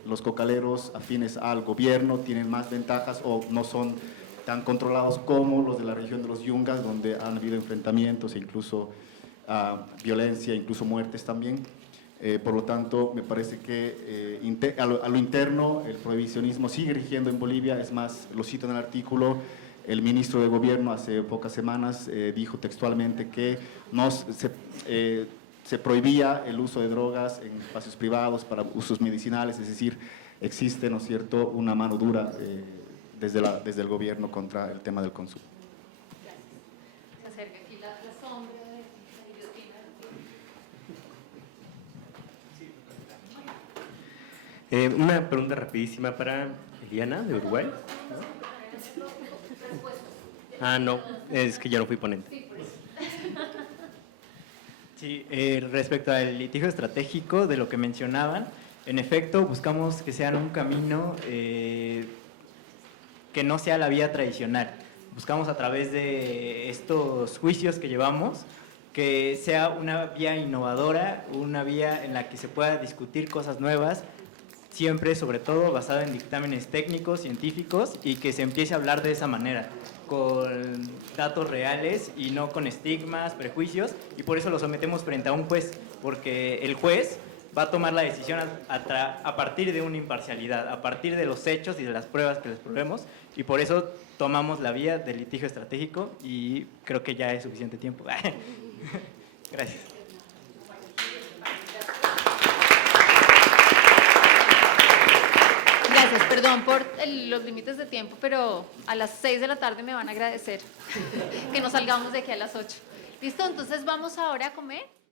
los cocaleros afines al gobierno tienen más ventajas o no son tan controlados como los de la región de los Yungas, donde han habido enfrentamientos e incluso violencia, incluso muertes también. Por lo tanto, me parece que a lo interno el prohibicionismo sigue rigiendo en Bolivia. Es más, lo cito en el artículo, el ministro de Gobierno hace pocas semanas dijo textualmente que se prohibía el uso de drogas en espacios privados para usos medicinales, es decir, existe, ¿no es cierto?, una mano dura desde el gobierno contra el tema del consumo. Se acerca aquí la sombra de la guillotina. Una pregunta rapidísima para Eliana, de Uruguay. Ah, no, es que yo no fui ponente. Sí, respecto al litigio estratégico, de lo que mencionaban, en efecto, buscamos que sean un camino que no sea la vía tradicional. Buscamos a través de estos juicios que llevamos que sea una vía innovadora, una vía en la que se pueda discutir cosas nuevas, siempre, sobre todo, basada en dictámenes técnicos, científicos, y que se empiece a hablar de esa manera, con datos reales y no con estigmas, prejuicios, y por eso lo sometemos frente a un juez, porque el juez va a tomar la decisión a partir de una imparcialidad, a partir de los hechos y de las pruebas que les probemos, y por eso tomamos la vía del litigio estratégico, y creo que ya es suficiente tiempo. Gracias. Gracias, perdón por los límites de tiempo, pero a las 6 de la tarde me van a agradecer que nos salgamos de aquí a las 8. ¿Listo? Entonces vamos ahora a comer.